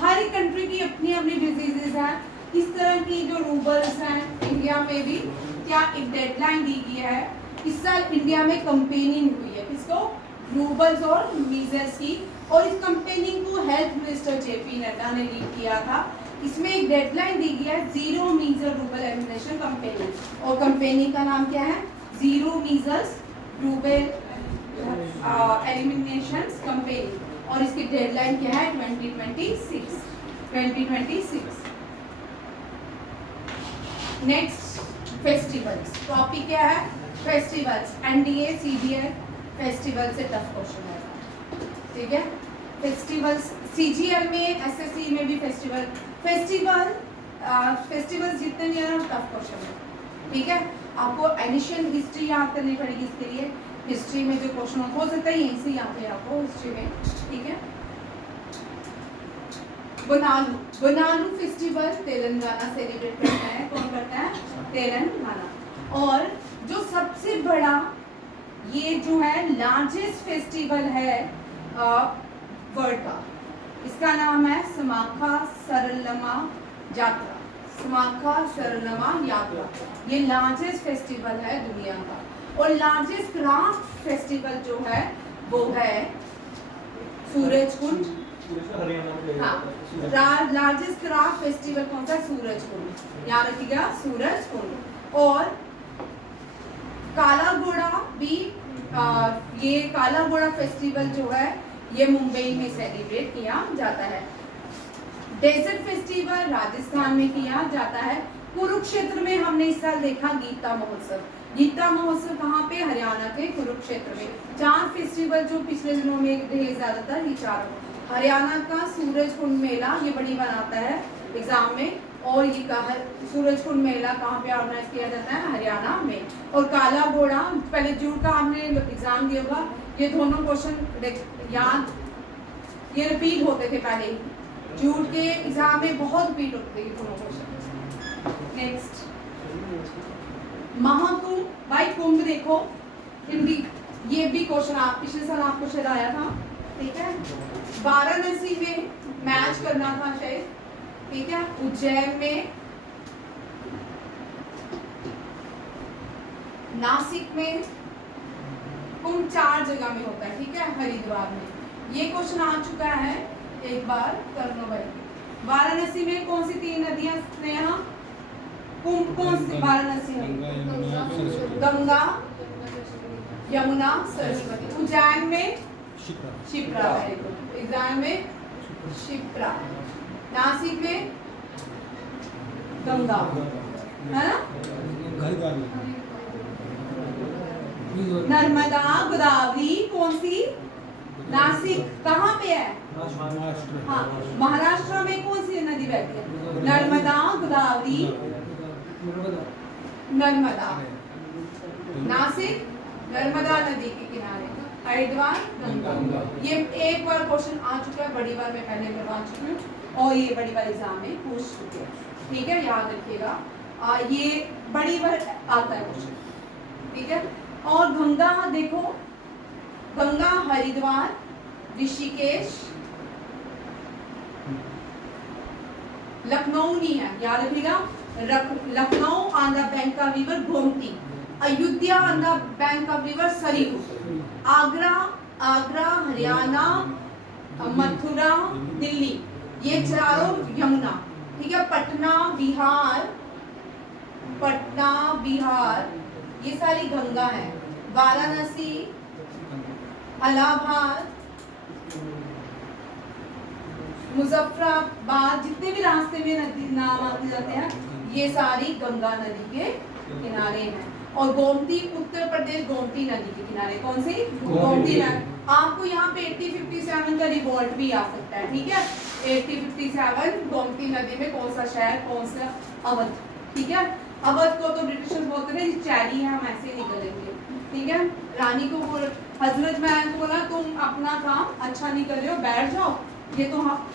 हर एक कंट्री की अपनी अपनी डिजीजेज हैं। इस तरह की जो रूबल्स हैं, इंडिया में भी क्या एक डेडलाइन दी गई है, इस साल इंडिया में कंपेनिंग हुई है, किसको, रूबल्स और मीजल्स की, और इस कंपेनिंग को हेल्थ मिनिस्टर JP नड्डा ने लीड किया था। इसमें एक डेडलाइन दी गई है, जीरो मीजल रूबल एलिमिनेशन कंपेनिंग, और कंपेनिंग का नाम क्या है, zero measles rouble elimination campaigning, और इसकी डेडलाइन क्या है, 2026। नेक्स्ट, फेस्टिवल्स, टॉपिक क्या है, फेस्टिवल्स। NDA CDL फेस्टिवल से टफ क्वेश्चन है, ठीक है। फेस्टिवल्स CGL में, SSC में भी फेस्टिवल्स जितने नहीं है टफ क्वेश्चन है, ठीक है। आपको एडिशन हिस्ट्री याद करनी पड़ेगी इसके लिए। हिस्ट्री में जो क्वेश्चन हो सकता है यहीं से यहाँ पे आपको हिस्ट्री में, ठीक है। बनालू फेस्टिवल तेलंगाना सेलिब्रेट करता है, कौन करता है, तेलंगाना। और जो सबसे बड़ा, ये जो है लार्जेस्ट फेस्टिवल है वर्ल्ड का, इसका नाम है समाखा सरलमा यात्रा। समाखा सरलमा यात्रा, ये लार्जेस्ट फेस्टिवल है दुनिया का। और लार्जेस्ट क्राफ्ट फेस्टिवल जो है वो है सूरजकुंड। हाँ, लार्जेस्ट क्राफ्ट फेस्टिवल कौन सा, सूरजकुंड, याद रखिएगा, सूरजकुंड। और काला घोड़ा भी, ये काला घोड़ा फेस्टिवल जो है ये मुंबई में सेलिब्रेट किया जाता है। डेजर्ट फेस्टिवल राजस्थान में किया जाता है। कुरुक्षेत्र में हमने इस साल देखा गीता महोत्सव। गीता महोत्सव कहाँ पे, हरियाणा के कुरुक्षेत्र में। 4 फेस्टिवल जो पिछले दिनों में ढेर ज्यादातर, ये 4। हरियाणा का सूरजकुंड मेला ये बड़ी बनाता है एग्जाम में, और ये सूरजकुंड मेला कहाँ पे ऑर्गेनाइज किया जाता है, हरियाणा में। और काला घोड़ा, पहले जूट का आपने एग्जाम दिया होगा, ये दोनों क्वेश्चन याद, ये रिपीट होते थे पहले, जूट के एग्जाम में बहुत रिपीट होते थे ये दोनों क्वेश्चन। नेक्स्ट, महाकुंभ, भाई कुंभ देखो हिंदी, ये भी क्वेश्चन आप पिछले साल आपको शायद आया था, ठीक है। वाराणसी में मैच करना था शायद, ठीक है। उज्जैन में, नासिक में, कुंभ 4 जगह में होता है, ठीक है, हरिद्वार में। ये क्वेश्चन आ चुका है एक बार, कर लो भाई। वाराणसी में कौन सी 3 नदियां स्नेहा, कुंभ कौन सी वाराणसी में, गंगा यमुना सरस्वती। उज्जैन में शिप्रा, एग्जाम में शिप्रा। नासिक में गंगा, है ना, नर्मदा गोदावरी कौन सी, नासिक कहाँ पे है, हाँ महाराष्ट्र में कौन सी नदी बहती है, नर्मदा गोदावरी, नर्मदा, नासिक नर्मदा नदी के किनारे, हरिद्वार गंगा। ये एक बार क्वेश्चन आ चुका है, बड़ी बार मैं पहले करवा चुकी हूँ और ये बड़ी बार एग्जाम में पूछ चुके हैं, ठीक है, याद रखिएगा। ये बड़ी बार आता है क्वेश्चन, ठीक है। और गंगा देखो, गंगा हरिद्वार, ऋषिकेश, लखनऊ नहीं है, याद रखिएगा। Lucknow on the bank of river Gomti, Ayodhya on the bank of river Saryu, Agra Haryana, Mathura Delhi, ये चारों यमुना, ठीक है। पटना बिहार, ये सारी गंगा है। वाराणसी, इलाहाबाद, मुजफ्फराबाद, जितने भी रास्ते में नदी नाम आते जाते हैं, ये सारी गंगा नदी के किनारे हैं। और गोमती, उत्तर प्रदेश गोमती नदी के किनारे, कौन सी? गोमती नदी। आपको यहाँ पे 8057 का रिवॉल्ट भी आ सकता है, ठीक है। 8057 गोमती नदी में कौन सा शहर, कौन सा? अवध, ठीक है। अवध को तो ब्रिटिशर्स बोलते थे चैरी है, हम ऐसे निकलेंगे, ठीक है। रानी को बोल, हजरत महल को बोला तुम अपना काम अच्छा नहीं कर रहे हो, बैठ जाओ, ये तो हम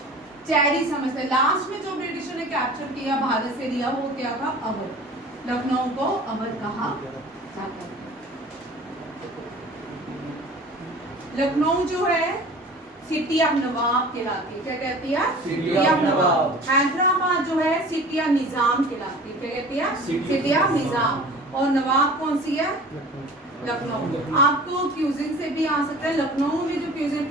चैरी समझते। लास्ट में जो ब्रिटिशर ने कैप्चर किया, भारत से लिया, वो क्या था? अवध। लखनऊ को अवध कहा जाता है। लखनऊ जो है सिटी ऑफ नवाब कहलाती है, क्या कहती है? सिटी ऑफ नवाब। हैदराबाद जो है सिटी ऑफ निजाम कहलाती है, क्या कहती है? सिटी ऑफ निजाम। और नवाब कौन सी है? लखनऊ। आपको क्यूजिन से भी आ सकता है। लखनऊ में जो क्यूजिन,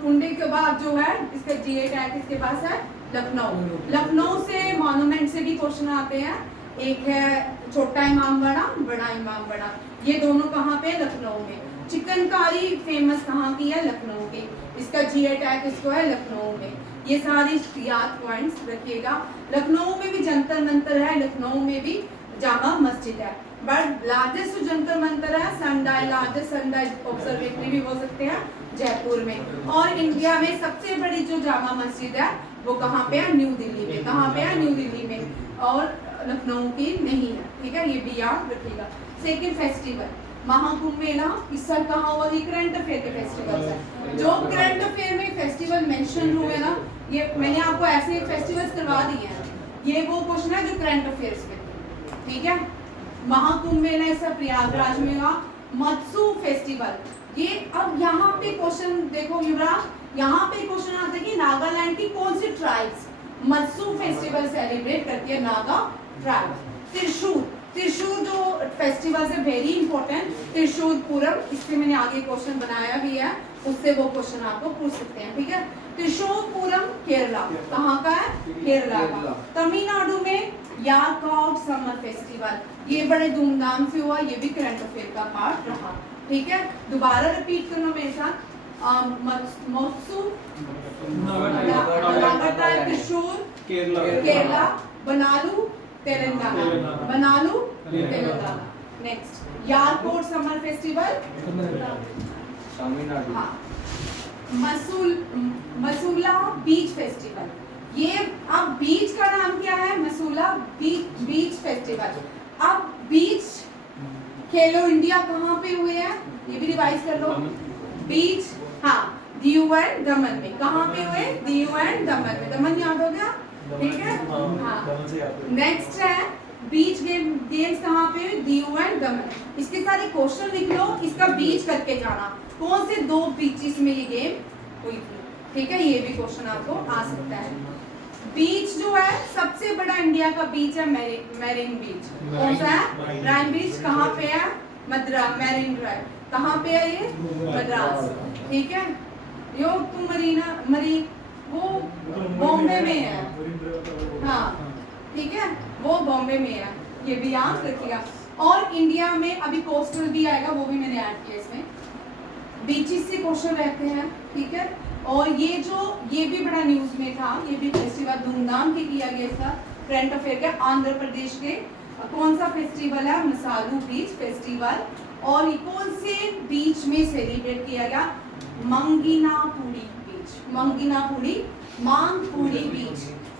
टुंडे कबाब जो है, इसका जीए टैग इसके पास है, लखनऊ। लखनऊ से मॉन्यूमेंट से भी क्वेश्चन आते हैं। एक है छोटा इमाम बाड़ा, बड़ा इमाम बाड़ा, ये दोनों कहाँ पे? लखनऊ में। चिकनकारी फेमस कहाँ की है? लखनऊ की, इसका जीए टैग इसको है लखनऊ में। ये सारी याद पॉइंट्स रखिएगा। लखनऊ में भी जंतर मंतर है, लखनऊ में भी जामा मस्जिद है, बट लार्जेस्ट जंतर मंतर है सनडाइल, लार्जेस्ट सनडाइल ऑब्जर्वेटरी भी बोल सकते हैं, जयपुर में। और इंडिया में सबसे बड़ी जो जामा मस्जिद है वो कहाँ पे है? न्यू दिल्ली में। कहाँ पे है? न्यू दिल्ली में। और लखनऊ की नहीं है, ठीक है, ये भी याद रखिएगा। सेकंड फेस्टिवल महाकुंभ मेला, इस साल कहाँ हुआ? ये करंट अफेयर के फेस्टिवल्स है। जो करंट अफेयर में फेस्टिवल मेंशन हुए ना, ये मैंने आपको ऐसे फेस्टिवल्स करवा दिए हैं, ये वो क्वेश्चन है जो करंट अफेयर्स में, ठीक है। महाकुंभ मेला ऐसा प्रयागराज में हुआ। मत्सू फेस्टिवल, ये अब यहाँ पे क्वेश्चन देखो युवराज, यहाँ पे क्वेश्चन आता है कि नागालैंड की कौन सी ट्राइब्स मत्सू फेस्टिवल सेलिब्रेट करती है? नागा ट्राइब। त्रिशूर जो फेस्टिवल है वेरी इंपॉर्टेंट, त्रिशूर पूरम, इससे मैंने आगे क्वेश्चन बनाया भी है, उससे वो क्वेश्चन आपको पूछ सकते हैं, ठीक है। त्रिशूर पूरम केरला, कहाँ का है? केरला का। तमिलनाडु में यारकाउड समर फेस्टिवल, ये बड़े धूमधाम से हुआ, ये भी करंट अफेयर का पार्ट रहा, ठीक है। दोबारा रिपीट करना मेरे साथ। मत्सू, Thrissur Kerala, Bonalu Telangana, Bonalu Telangana. Next Yercaud summer festival Tamil Nadu. हाँ, मसूला बीच फेस्टिवल, ये अब बीच का नाम क्या है? मसूला बीच फेस्टिवल। अब बीच खेलो इंडिया कहाँ पे हुए हैं? ये भी रिवाइज कर लो। बीच, हाँ, दीव एंड दमन में। कहाँ पे हुए? दीव एंड दमन में। दमन याद हो गया, ठीक है। हाँ, नेक्स्ट है बीच गेम्स कहाँ पे? दीव एंड दमन। इसके सारे क्वेश्चन लिख लो, इसका बीच करके जाना, कौन से दो बीचेस में ये गेम हुई थी, ठीक है। ये भी क्वेश्चन आपको आ सकता है। बीच जो है सबसे बड़ा इंडिया का बीच है मैरिन बीच। कौन सा है? मैरिन बीच। कहाँ पे है? मद्रास। मैरिन ड्राइव कहाँ पे है? ये मद्रास, ठीक है। यो तुम मरीन वो बॉम्बे में है, हाँ, ठीक है, वो बॉम्बे में है, ये भी याद रखिएगा। और इंडिया में अभी कोस्टल भी आएगा, वो भी मैंने ऐड किया इसमें। बीचेस से क्वेश्चन रहते हैं, ठीक है। और ये भी बड़ा न्यूज में था, ये भी फेस्टिवल धूमधाम के किया गया इसका करंट अफेयर का। आंध्र प्रदेश के कौन सा फेस्टिवल है? मसालू बीच फेस्टिवल। और ये कौन से बीच में सेलिब्रेट किया गया? मंगीनापुरी बीच,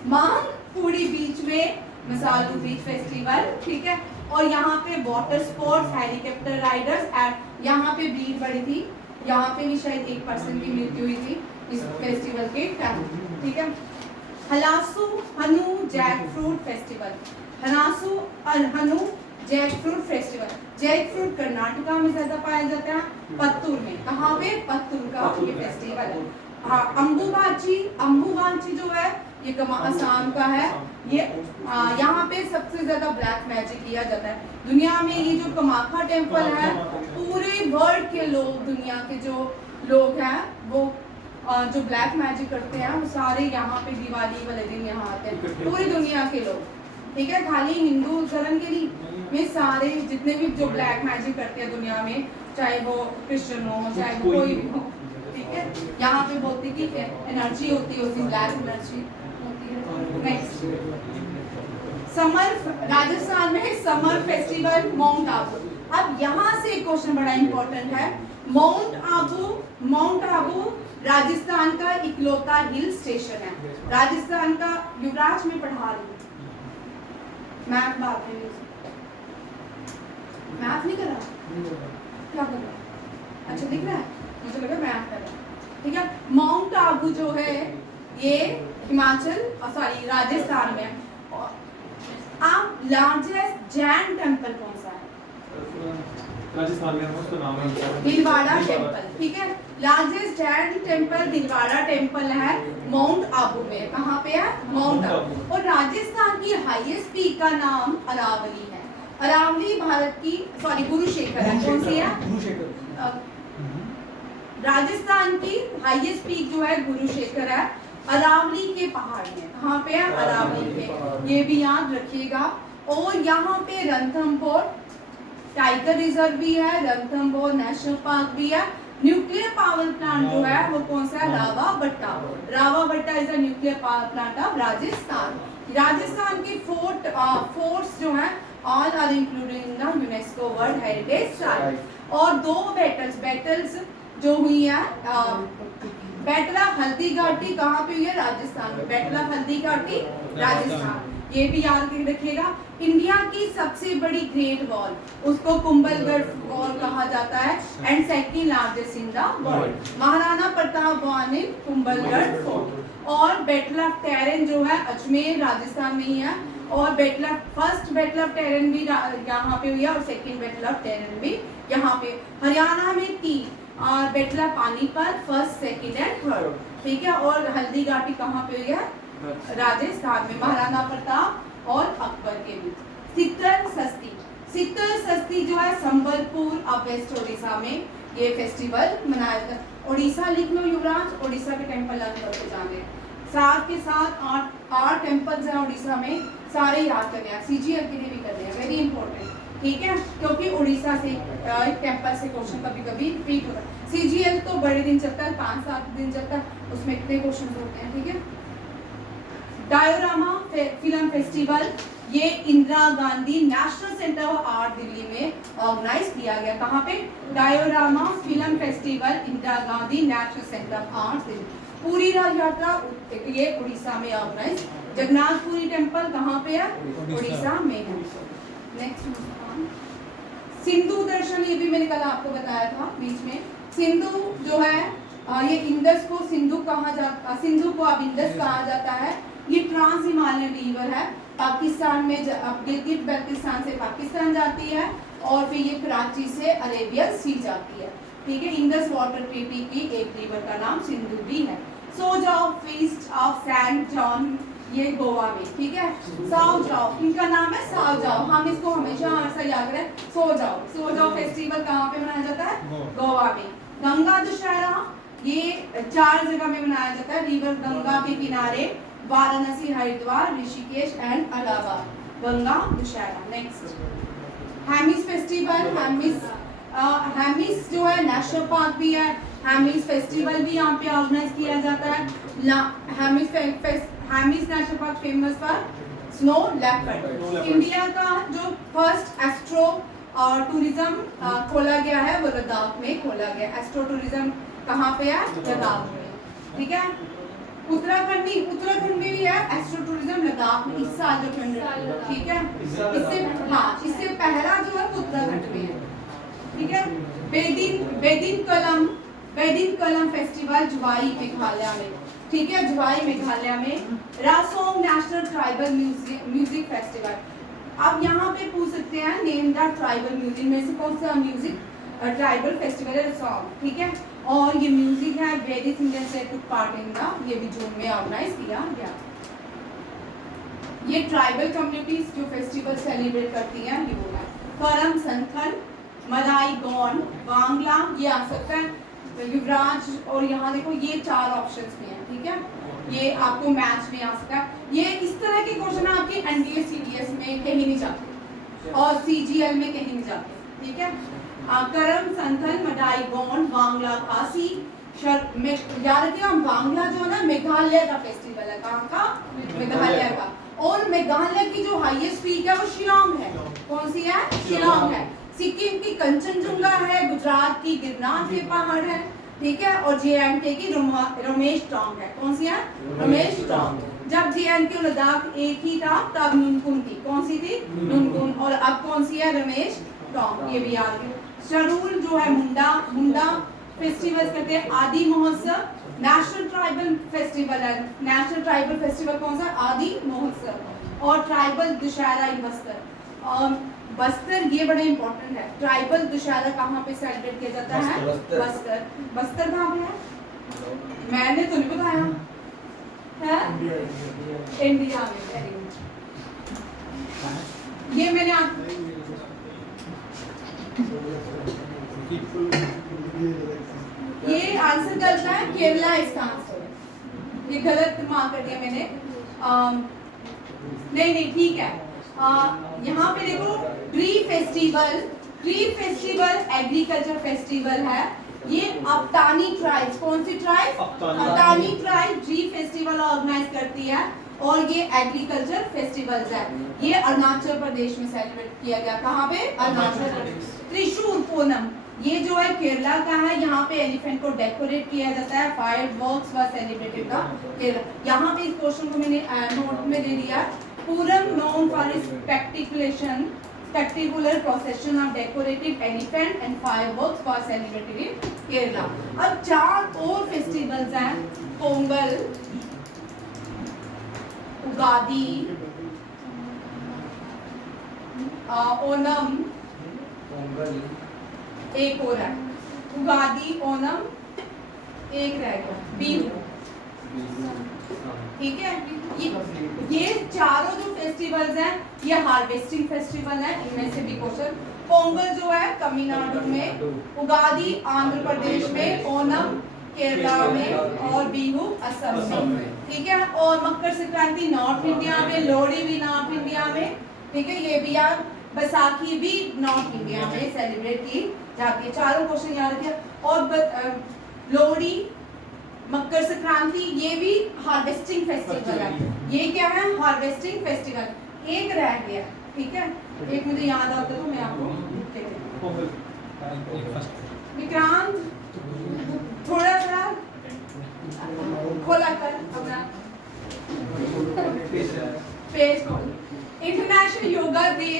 मांगपुरी बीच में मसालू बीच फेस्टिवल, ठीक है। और यहाँ पे वाटर स्पोर्ट्स, हेलीकॉप्टर राइडर्स, यहाँ पे भीड़ बड़ी थी, यहाँ पे भी शायद 1% की मृत्यु हुई थी इस फेस्टिवल के टाइम, ठीक है। Halasu Hannu jackfruit festival, Halasu Hannu jackfruit festival. Jackfruit Karnataka में ज्यादा पाया जाता है, पत्तूर में। कहाँ पे? पत्तूर का ये फेस्टिवल है। हाँ, अंबुबाची जो है ये असम का है। ये यहाँ पे सबसे ज्यादा ब्लैक मैजिक किया जाता है दुनिया में। ये जो कामाख्या टेम्पल है, पूरे वर्ल्ड के लोग, दुनिया के जो लोग हैं वो जो ब्लैक मैजिक करते हैं वो सारे यहाँ पे दिवाली वाले दिन यहाँ आते हैं, पूरी दुनिया के लोग, ठीक है। खाली हिंदू धर्म के लिए में सारे जितने भी जो ब्लैक मैजिक करते हैं दुनिया में, चाहे वो क्रिश्चियन हो चाहे वो कोई भी हो, ठीक है। यहाँ पे बोलती कि एनर्जी होती है, उस दिन ब्लैक एनर्जी होती है। नेक्स्ट, समर, राजस्थान में समर फेस्टिवल माउंट आबू। अब यहाँ से एक क्वेश्चन बड़ा इंपॉर्टेंट है। माउंट आबू राजस्थान का इकलौता हिल स्टेशन है। राजस्थान का, युवराज में पढ़ा रही हूँ, मैथ बात है, मैथ नहीं कर रहा, क्या कर रहा है? अच्छा दिख रहा है, मुझे लगा मैथ कर रहा है, ठीक है। माउंट आबू जो है ये हिमाचल, सॉरी राजस्थान में। आप लार्जेस्ट जैन टेम्पल कौन सा है? राजस्थान में उसका नाम है दिलवाड़ा टेम्पल, ठीक है। Largest Jain temple Dilwara temple है माउंट आबू में। कहाँ पे है? माउंट आबू। और राजस्थान की हाईएस्ट पीक का नाम अरावली है। अरावली भारत की, सॉरी गुरुशेखर है, कौन सी है? गुरुशेखर। राजस्थान की हाईएस्ट पीक जो है गुरुशेखर है, अरावली के पहाड़ में। कहाँ पे है? अरावली पे, ये भी याद रखिएगा। और यहाँ पे रणथंभौर टाइगर रिजर्व भी है, रणथंभौर नेशनल पार्क भी है। न्यूक्लियर पावर प्लांट जो है वो कौन सा है? Rawatbhata. Rawatbhata is a nuclear power plant of Rajasthan. Rajasthan के फोर्ट्स जो हैं all are included in the UNESCO World Heritage site. और दो बैटल्स जो हुई है, बैटल ऑफ हल्दी घाटी कहाँ पे हुई है? राजस्थान में। बैटल ऑफ हल्दी घाटी राजस्थान, ये भी याद रखिएगा। इंडिया की सबसे बड़ी ग्रेट वॉल, उसको कुंभलगढ़ वॉल कहा जाता है, and second largest in the world. Maharana Pratap von in Kumbhalgarh fort. और बैटल ऑफ टेरन जो है अजमेर राजस्थान में ही है। और फर्स्ट बैटल ऑफ टेरन भी यहाँ पे हुई है और सेकंड बैटल ऑफ टेरन भी यहाँ पे। हरियाणा में 3 और battle of Panipat, first second and third, ठीक है। और हल्दी घाटी कहाँ पे हुई है? राजस्थान में, महाराणा प्रताप और अकबर के बीच। शीतल षष्ठी जो है संबलपुर और वेस्ट उड़ीसा में ये फेस्टिवल मनाया जाता है। उड़ीसा लिख लो युवराज, उड़ीसा के टेम्पल लर्न करके जाने। साथ के साथ 8 टेम्पल्स हैं उड़ीसा में, सारे याद करने हैं, CGL के लिए भी करने हैं, वेरी इंपॉर्टेंट, ठीक है। क्योंकि उड़ीसा से टेम्पल से क्वेश्चन कभी कभी रिपीट होता है। CGL तो बड़े दिन चलता है, 5-7 दिन चलता है, उसमें इतने क्वेश्चन होते हैं, ठीक है। डायोरामा फिल्म फेस्टिवल, ये Indira Gandhi national centre of art Delhi में ऑर्गेनाइज किया गया। कहाँ पे? Diorama film festival, Indira Gandhi national centre of art Delhi. पूरी राज यात्रा ये उड़ीसा में ऑर्गेनाइज। जगन्नाथपुरी टेम्पल कहाँ पे है? उड़ीसा में है। नेक्स्ट, सिंधु दर्शन, ये भी मैंने कल आपको बताया था बीच में। सिंधु जो है ये इंडस को सिंधु कहा जाता, सिंधु को अब इंडस कहा जाता है। ये ट्रांस हिमालयन रिवर है, पाकिस्तान में गिलगित बल्तिस्तान से पाकिस्तान जाती है और फिर ये कराची से अरेबियन सी जाती है, ठीक है। इंडस वाटर ट्रीटी की एक रिवर का नाम सिंधु भी है। सो जाओ फीस्ट ऑफ सेंट जॉन, ये गोवा में, ठीक है। साओ जाओ, इनका नाम है साओ जाओ, हम इसको हमेशा याद करें, सो जाओ फेस्टिवल कहाँ पे मनाया जाता है? गोवा में। गंगा दशहरा ये 4 जगह में मनाया जाता है, रिवर गंगा के किनारे, Varanasi, Haridwar, Rishikesh and Allahabad, Ganga Dussehra. Next, Hemis festival, Hemis जो है नेशनल पार्क भी है, हेमिस फेस्टिवल भी यहाँ पे ऑर्गेनाइज किया जाता है। Hemis national park famous for snow leopard. India का जो फर्स्ट एस्ट्रो टूरिज्म खोला गया है वो लद्दाख में खोला गया। एस्ट्रो टूरिज्म कहाँ पे है? लद्दाख में, ठीक है। उत्तराखंड नहीं, उत्तराखंड में भी है एस्ट्रो टूरिज्म लद्दाख में इस साल जो ट्रेंड, ठीक है। इससे पहला जो है वो उत्तराखंड में है, ठीक है। बेदिन कलम फेस्टिवल जुवाई मेघालय में, ठीक है, जुवाई मेघालय में। रासोंग नेशनल ट्राइबल म्यूजिक फेस्टिवल। अब यहाँ पे पूछ सकते हैं नेम द ट्राइबल म्यूजिक में से कौन सा म्यूजिक ट्राइबल फेस्टिवल है सॉन्ग, ठीक है। और ये म्यूजिक है various Indian state took part in the, ये भी जून में ऑर्गेनाइज किया गया। ये ट्राइबल कम्युनिटीज जो फेस्टिवल सेलिब्रेट करती हैं ये वो है करम संथल, मदाई गौन, वांगला, ये आ सकता है युवराज। और यहाँ देखो ये 4 ऑप्शंस में है, ठीक है। ये आपको मैच में आ सकता है। ये इस तरह के क्वेश्चन आपके एनडीए सीडीएस में कहीं नहीं जाते और सीजीएल में कहीं नहीं जाते, ठीक है। करम संथल, मदाई गौन, वांगला, खासी, याद रखिएगा वांगला जो है ना मेघालय का फेस्टिवल है। कहाँ का? मेघालय का। और मेघालय की जो हाईएस्ट पीक है वो शिलोंग है। कौन सी है? शिलोंग है। सिक्किम की कंचनजुंगा है, गुजरात की गिरनार के पहाड़ है, ठीक है। और जेएंडके की रमेश टोंग है। कौन सी है? रमेश टोंग। जब जेएंडके और लद्दाख एक ही था तब नुनकुन थी। कौन सी थी? नुनकुन। और अब कौन सी है? रमेश टोंग। ये भी याद रखिए। शरूल जो है मुंडा फेस्टिवल करते हैं। आदि महोत्सव नेशनल ट्राइबल फेस्टिवल है। नेशनल ट्राइबल फेस्टिवल कौन सा? आदि महोत्सव। और ट्राइबल दशहरा इन बस्तर। बस्तर ये बड़ा इंपॉर्टेंट है। ट्राइबल दशहरा कहाँ पे सेलिब्रेट किया जाता है? बस्तर। बस्तर कहाँ पे है? मैंने तो नहीं बताया है। इंडिया में। Very good. ये मैंने ये आंसर गलत है, केरला इसका आंसर है। ये गलत मार्क कर दिया मैंने। नहीं ठीक है। यहाँ पे देखो ट्री फेस्टिवल एग्रीकल्चर फेस्टिवल है। ये अपतानी ट्राइब्स, कौन सी tribe? Apatani tribe tree festival organise करती है। और ये एग्रीकल्चर फेस्टिवल्स है। ये अरुणाचल प्रदेश में सेलिब्रेट किया गया। कहाँ पे? अरुणाचल प्रदेश। त्रिशूल पूनम ये जो है केरला का है। यहाँ पे एलिफेंट को डेकोरेट किया जाता है। फायर वर्क्स व सेलिब्रेटेड का केरला। यहाँ पे इस क्वेश्चन को मैंने नोट में दे दिया। पूरम known for its spectacular procession of decorated elephant and fireworks was celebrated in Kerala। अब 4 और फेस्टिवल्स हैं। पोंगल, उगादी, ओनम, एक और है उगादी, ओनम, एक रह गया बिहू, ठीक है। ये चारों जो फेस्टिवल्स हैं ये हार्वेस्टिंग फेस्टिवल है। इनमें से भी क्वेश्चन। पोंगल जो है तमिलनाडु में, उगादी आंध्र प्रदेश में, ओनम केरला में और बिहू असम में, ठीक है। और मकर संक्रांति नॉर्थ इंडिया में, लोहड़ी भी नॉर्थ इंडिया में, ठीक है। ये भी यार बैसाखी भी नॉर्थ इंडिया में सेलिब्रेट की जाती है। चारों क्वेश्चन याद रखिए। और लोहड़ी, मकर संक्रांति ये भी हार्वेस्टिंग फेस्टिवल है। ये क्या है? Harvesting festival. एक रह गया, ठीक है। एक मुझे याद आता तो मैं आपको विक्रांत थोड़ा सा खोला कर अपना पेज खोल। International yoga day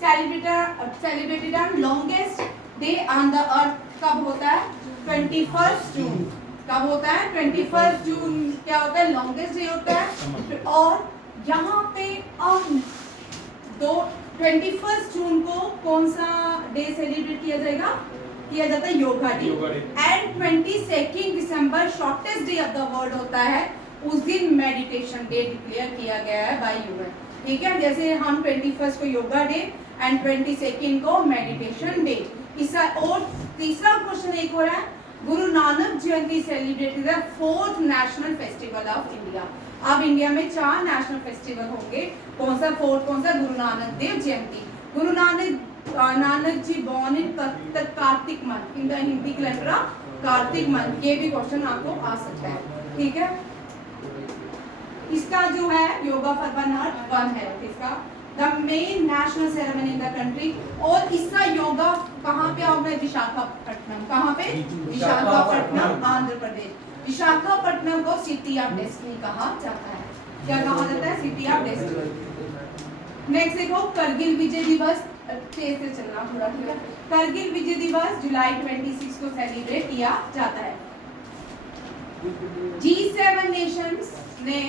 celebrated on longest day on the earth कब होता है? 21 जून। कब होता है? 21 जून। क्या होता है? लॉन्गेस्ट डे होता है। और यहाँ पे अब 21 जून को कौन सा डे सेलिब्रेट किया जाएगा? किया जाता है yoga day. And 22 December shortest day of the world होता है। उस दिन मेडिटेशन डे डिक्लेयर किया गया है बाय यूएन, ठीक है। जैसे हम 21 को योगा डे एंड 22 को मेडिटेशन डे। और तीसरा क्वेश्चन एक और है। गुरु नानक जयंती सेलिब्रेटेड है 4th national festival of India. अब इंडिया में 4 नेशनल फेस्टिवल होंगे। कौन सा 4th? कौन सा? Guru Nanak Dev Jayanti. Guru Nanak ji born in Kartik month in the Hindi calendar Kartik month. ये भी क्वेश्चन आपको आ सकता है, ठीक है। इसका जो है योगा फॉर वन अर्थ 1 है इसका the main national ceremony in the country. और इसका योगा कहाँ पे होगा? विशाखापट्टनम। कहाँ पे? विशाखापट्टनम आंध्र प्रदेश। विशाखापट्टनम को सिटी ऑफ डेस्टिनी कहा जाता है। क्या कहा जाता है? City of destiny. नेक्स्ट देखो करगिल विजय दिवस, तेज से चलना थोड़ा, ठीक है। करगिल विजय दिवस जुलाई 26 को सेलिब्रेट किया जाता है। G7 नेशंस ने,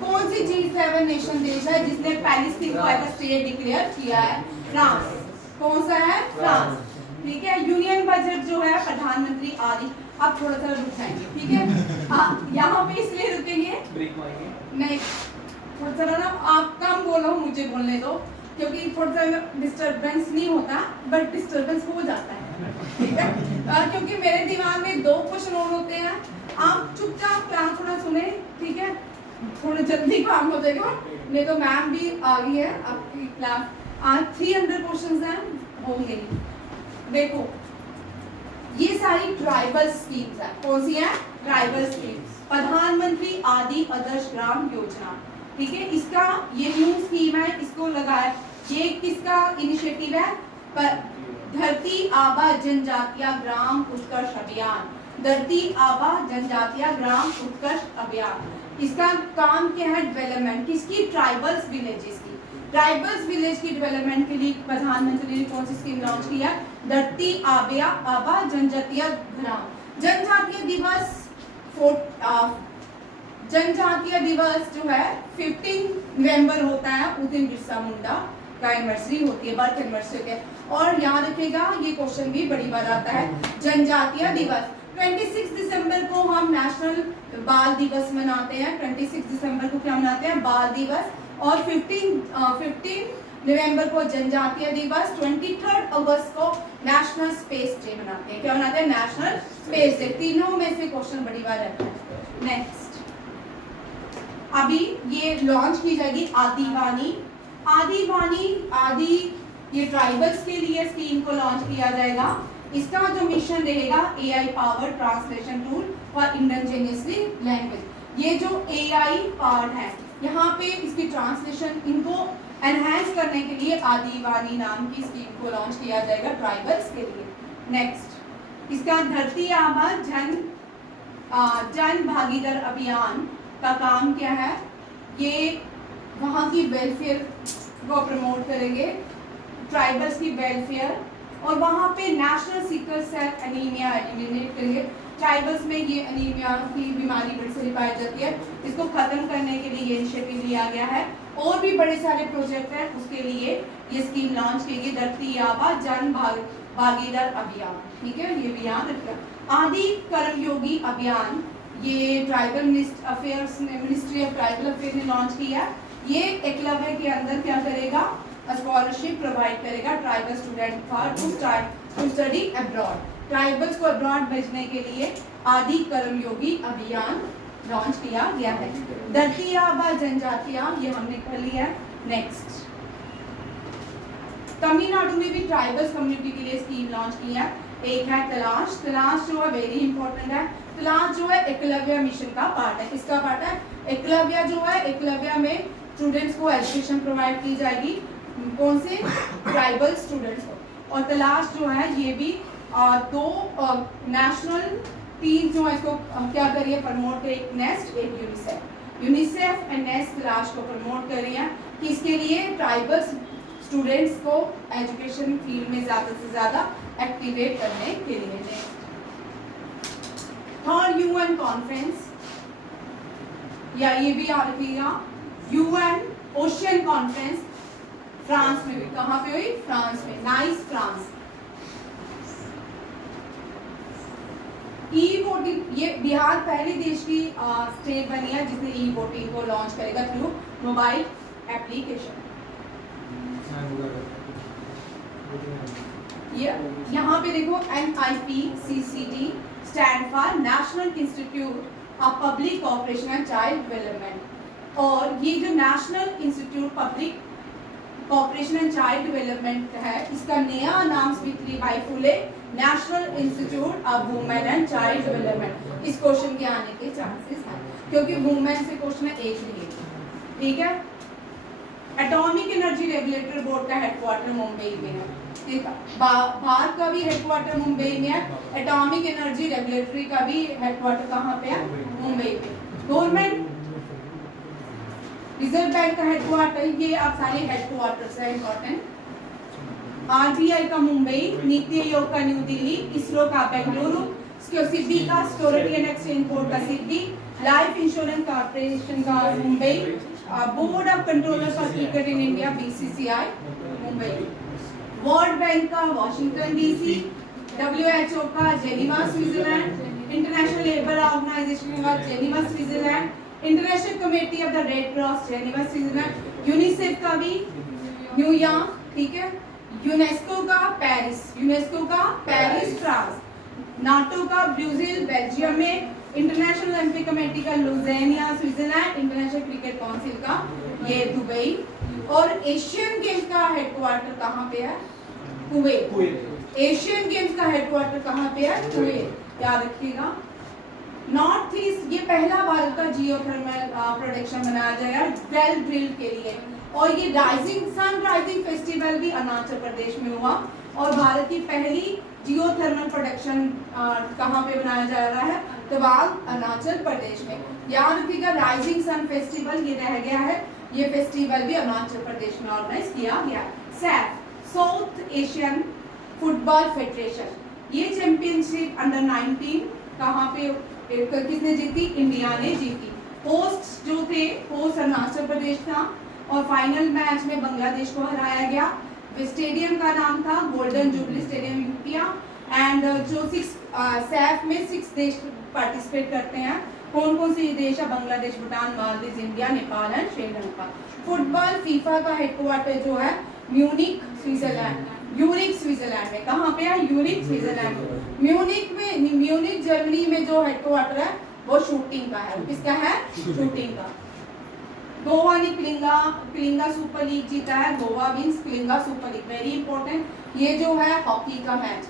कौन सी G7 नेशन देश है जिसने पैलेस्टीन को एज अ स्टेट डिक्लेयर किया है? फ्रांस। कौन सा है? फ्रांस, ठीक है। यूनियन बजट जो है प्रधानमंत्री आदि, अब थोड़ा सा रुक जाएंगे, ठीक है। हाँ, यहाँ पे इसलिए रुकेंगे, ब्रेक मारेंगे नहीं थोड़ा सा ना आप कम बोलो, मुझे बोलने दो, क्योंकि थोड़ा सा डिस्टरबेंस नहीं होता बट डिस्टरबेंस हो जाता है, ठीक है। क्योंकि मेरे दिमाग में 2 क्वेश्चन और होते हैं, आप चुपचाप क्लास थोड़ा सुने, ठीक है। थोड़ा जल्दी काम हो जाएगा, नहीं तो मैम भी आ गई है आपकी क्लास। आज 300 क्वेश्चंस हैं, होंगे। देखो ये सारी ट्राइबल स्कीम्स है। कौन सी है? Tribal schemes. प्रधानमंत्री आदि आदर्श ग्राम योजना, ठीक है। इसका ये न्यू स्कीम है, इसको लगाया, ये किसका इनिशिएटिव है? धरती आबा जनजातीय ग्राम उत्कर्ष अभियान। धरती आबा जनजातीय ग्राम उत्कर्ष अभियान, इसका काम क्या है? डेवलपमेंट किसकी? ट्राइबल्स विलेजेस की। ट्राइबल्स विलेज की डेवलपमेंट के लिए प्रधानमंत्री ने कौन सी स्कीम लॉन्च किया? धरती आबा जनजातीय ग्राम। जनजातीय दिवस जनजातीय दिवस जो है 15 नवंबर होता है, उस दिन बिरसा मुंडा का एनिवर्सरी होती है, बर्थ एनिवर्सरी होती है। और याद रखिएगा ये क्वेश्चन भी बड़ी बार आता है, जनजातीय दिवस 26 दिसंबर को हम नेशनल बाल दिवस मनाते हैं। 26 दिसंबर को क्या मनाते हैं? बाल दिवस। और 15 नवंबर को जनजातीय दिवस, 23 अगस्त को नेशनल स्पेस डे मनाते हैं। क्या मनाते हैं? National space day. तीनों में से क्वेश्चन बड़ी बार आता है। नेक्स्ट, अभी ये लॉन्च की जाएगी आदिवानी। आदि ये ट्राइबल्स के लिए स्कीम को लॉन्च किया जाएगा। इसका जो मिशन रहेगा AI power translation tool for indigenously language. ये जो AI पार्ट है, यहाँ पे इसकी ट्रांसलेशन, इनको एनहांस करने के लिए आदिवानी नाम की स्कीम को लॉन्च किया जाएगा ट्राइबल्स के लिए। नेक्स्ट, इसका धरती आबा जन भागीदार अभियान का काम क्या है? ये वहाँ की वेलफेयर को प्रमोट करेंगे, ट्राइबल्स की वेलफेयर, और वहाँ पे national sickle cell anemia eliminate करेंगे। ट्राइबल्स में ये एनीमिया की बीमारी बड़ी सारी पाई जाती है, इसको खत्म करने के लिए ये इनिशिएटिव लिया गया है। और भी बड़े सारे प्रोजेक्ट हैं, उसके लिए ये स्कीम लॉन्च की गई, धरती आबा जन भागीदार अभियान, ठीक है। ये भी याद रखना। आदि कर्मयोगी अभियान, ये tribal ministry of tribal affair ने लॉन्च किया। ये एकलव्य के अंदर क्या करेगा? स्कॉलरशिप प्रोवाइड करेगा tribal student for to study abroad. Tribals को अब्रॉड भेजने के लिए आदि कर्मयोगी अभियान लॉन्च किया गया है। धरती आबा जनजातीय, ये हमने कर लिया। नेक्स्ट, तमिलनाडु में भी ट्राइबल्स कम्युनिटी के लिए स्कीम लॉन्च की है। एक है तलाश। तलाश जो है वेरी इंपॉर्टेंट है। तलाश जो है एकलव्य मिशन का पार्ट है। किसका पार्ट है? एकलव्य जो है, एकलव्य में स्टूडेंट्स को एजुकेशन प्रोवाइड की जाएगी। कौन से? ट्राइबल स्टूडेंट्स को। और तलाश जो है ये भी 2 नेशनल टीम जो है इसको क्या करिए? प्रमोट करिए। एक नेस्ट, एक यूनिसेफ एंड नेस्ट तलाश को प्रमोट कर रही है। किसके लिए? ट्राइबल स्टूडेंट्स को एजुकेशन फील्ड में ज़्यादा से ज़्यादा एक्टिवेट करने के लिए। थर्ड UN कॉन्फ्रेंस, या ये भी याद रखिएगा, UN ओशियन कॉन्फ्रेंस फ्रांस में हुई। कहाँ पे हुई? फ्रांस में, नाइस, फ्रांस। ई-वोटिंग, ये बिहार पहले देश की स्टेट बनी है जिसने ई-वोटिंग को लॉन्च करेगा थ्रू मोबाइल एप्लीकेशन। ये यहाँ पे देखो NIPCCD stand for National Institute of Public Cooperation and Child Development. और ये जो National Institute Public Cooperation and Child Development है, इसका नया नाम Savitribai Phule National Institute of Women and Child Development. इस क्वेश्चन के आने के चांसेस हैं क्योंकि वुमेन से क्वेश्चन है एक ही, ठीक है। एटॉमिक एनर्जी रेगुलेटर बोर्ड का हेडक्वार्टर मुंबई में है। भारत का भी हेडक्वार्टर मुंबई में है। एटॉमिक एनर्जी रेगुलेटरी का भी हेडक्वार्टर कहाँ पे है? मुंबई में। गवर्नमेंट रिजर्व बैंक का हेडक्वार्टर, ये आप सारे हेडक्वार्टर्स है इंपॉर्टेंट। आरबीआई का मुंबई, नीति आयोग का न्यू दिल्ली, इसरो का बेंगलुरु, सिडबी का सिक्योरिटी एंड एक्सचेंज बोर्ड का सिडबी, लाइफ इंश्योरेंस कॉर्पोरेशन का Mumbai, Board of Controllers of Cricket in India BCCI Mumbai, World Bank का वॉशिंगटन डीसी, WHO का Geneva Switzerland, International Labour Organization का Geneva Switzerland, International Committee of the Red Cross Geneva Switzerland, UNICEF का भी New York, ठीक है, UNESCO का Paris France, NATO का Brazil Belgium में, इंटरनेशनल ओलंपिक कमेटी का Lausanne Switzerland, International Cricket Council का ये दुबई, और एशियन गेम्स का हेडक्वार्टर कहाँ पे है? कुवैत। एशियन गेम्स का हेडक्वार्टर कहाँ पे है? कुवैत, याद रखिएगा। नॉर्थ ईस्ट, ये पहला भारत का जियोथर्मल प्रोडक्शन बनाया जाएगा वेल ड्रिल के लिए, और ये सन राइजिंग फेस्टिवल भी अरुणाचल प्रदेश में हुआ, और भारत की पहली जियोथर्मल प्रोडक्शन कहाँ पे बनाया जा रहा है? तवांग, अरुणाचल प्रदेश में। याद रखिएगा राइजिंग सन फेस्टिवल ये रह गया है, ये फेस्टिवल भी अरुणाचल प्रदेश में ऑर्गेनाइज किया गया। Saif, south Asian football federation, ये चैंपियनशिप अंडर 19 कहाँ पे किसने जीती? इंडिया ने जीती। होस्ट जो थे, होस्ट अरुणाचल प्रदेश था, और फाइनल मैच में बांग्लादेश को हराया गया। स्टेडियम का नाम था golden jubilee stadium Yupia, and जो सैफ में 6 देश पार्टिसिपेट करते हैं। कौन कौन से देश है? Bangladesh, Bhutan, Maldives, India, Nepal and Sri Lanka. Football FIFA का हेडक्वार्टर जो है म्यूनिक स्विट्जरलैंड में। कहाँ पे है? यूनिक स्विट्जरलैंड में। म्यूनिक जर्मनी में जो हेडक्वार्टर है वो शूटिंग का है। किसका है? शूटिंग का। गोवा ने कलिंगा सुपर लीग जीता है। Goa wins Kalinga super league, very important. ये जो है हॉकी का मैच,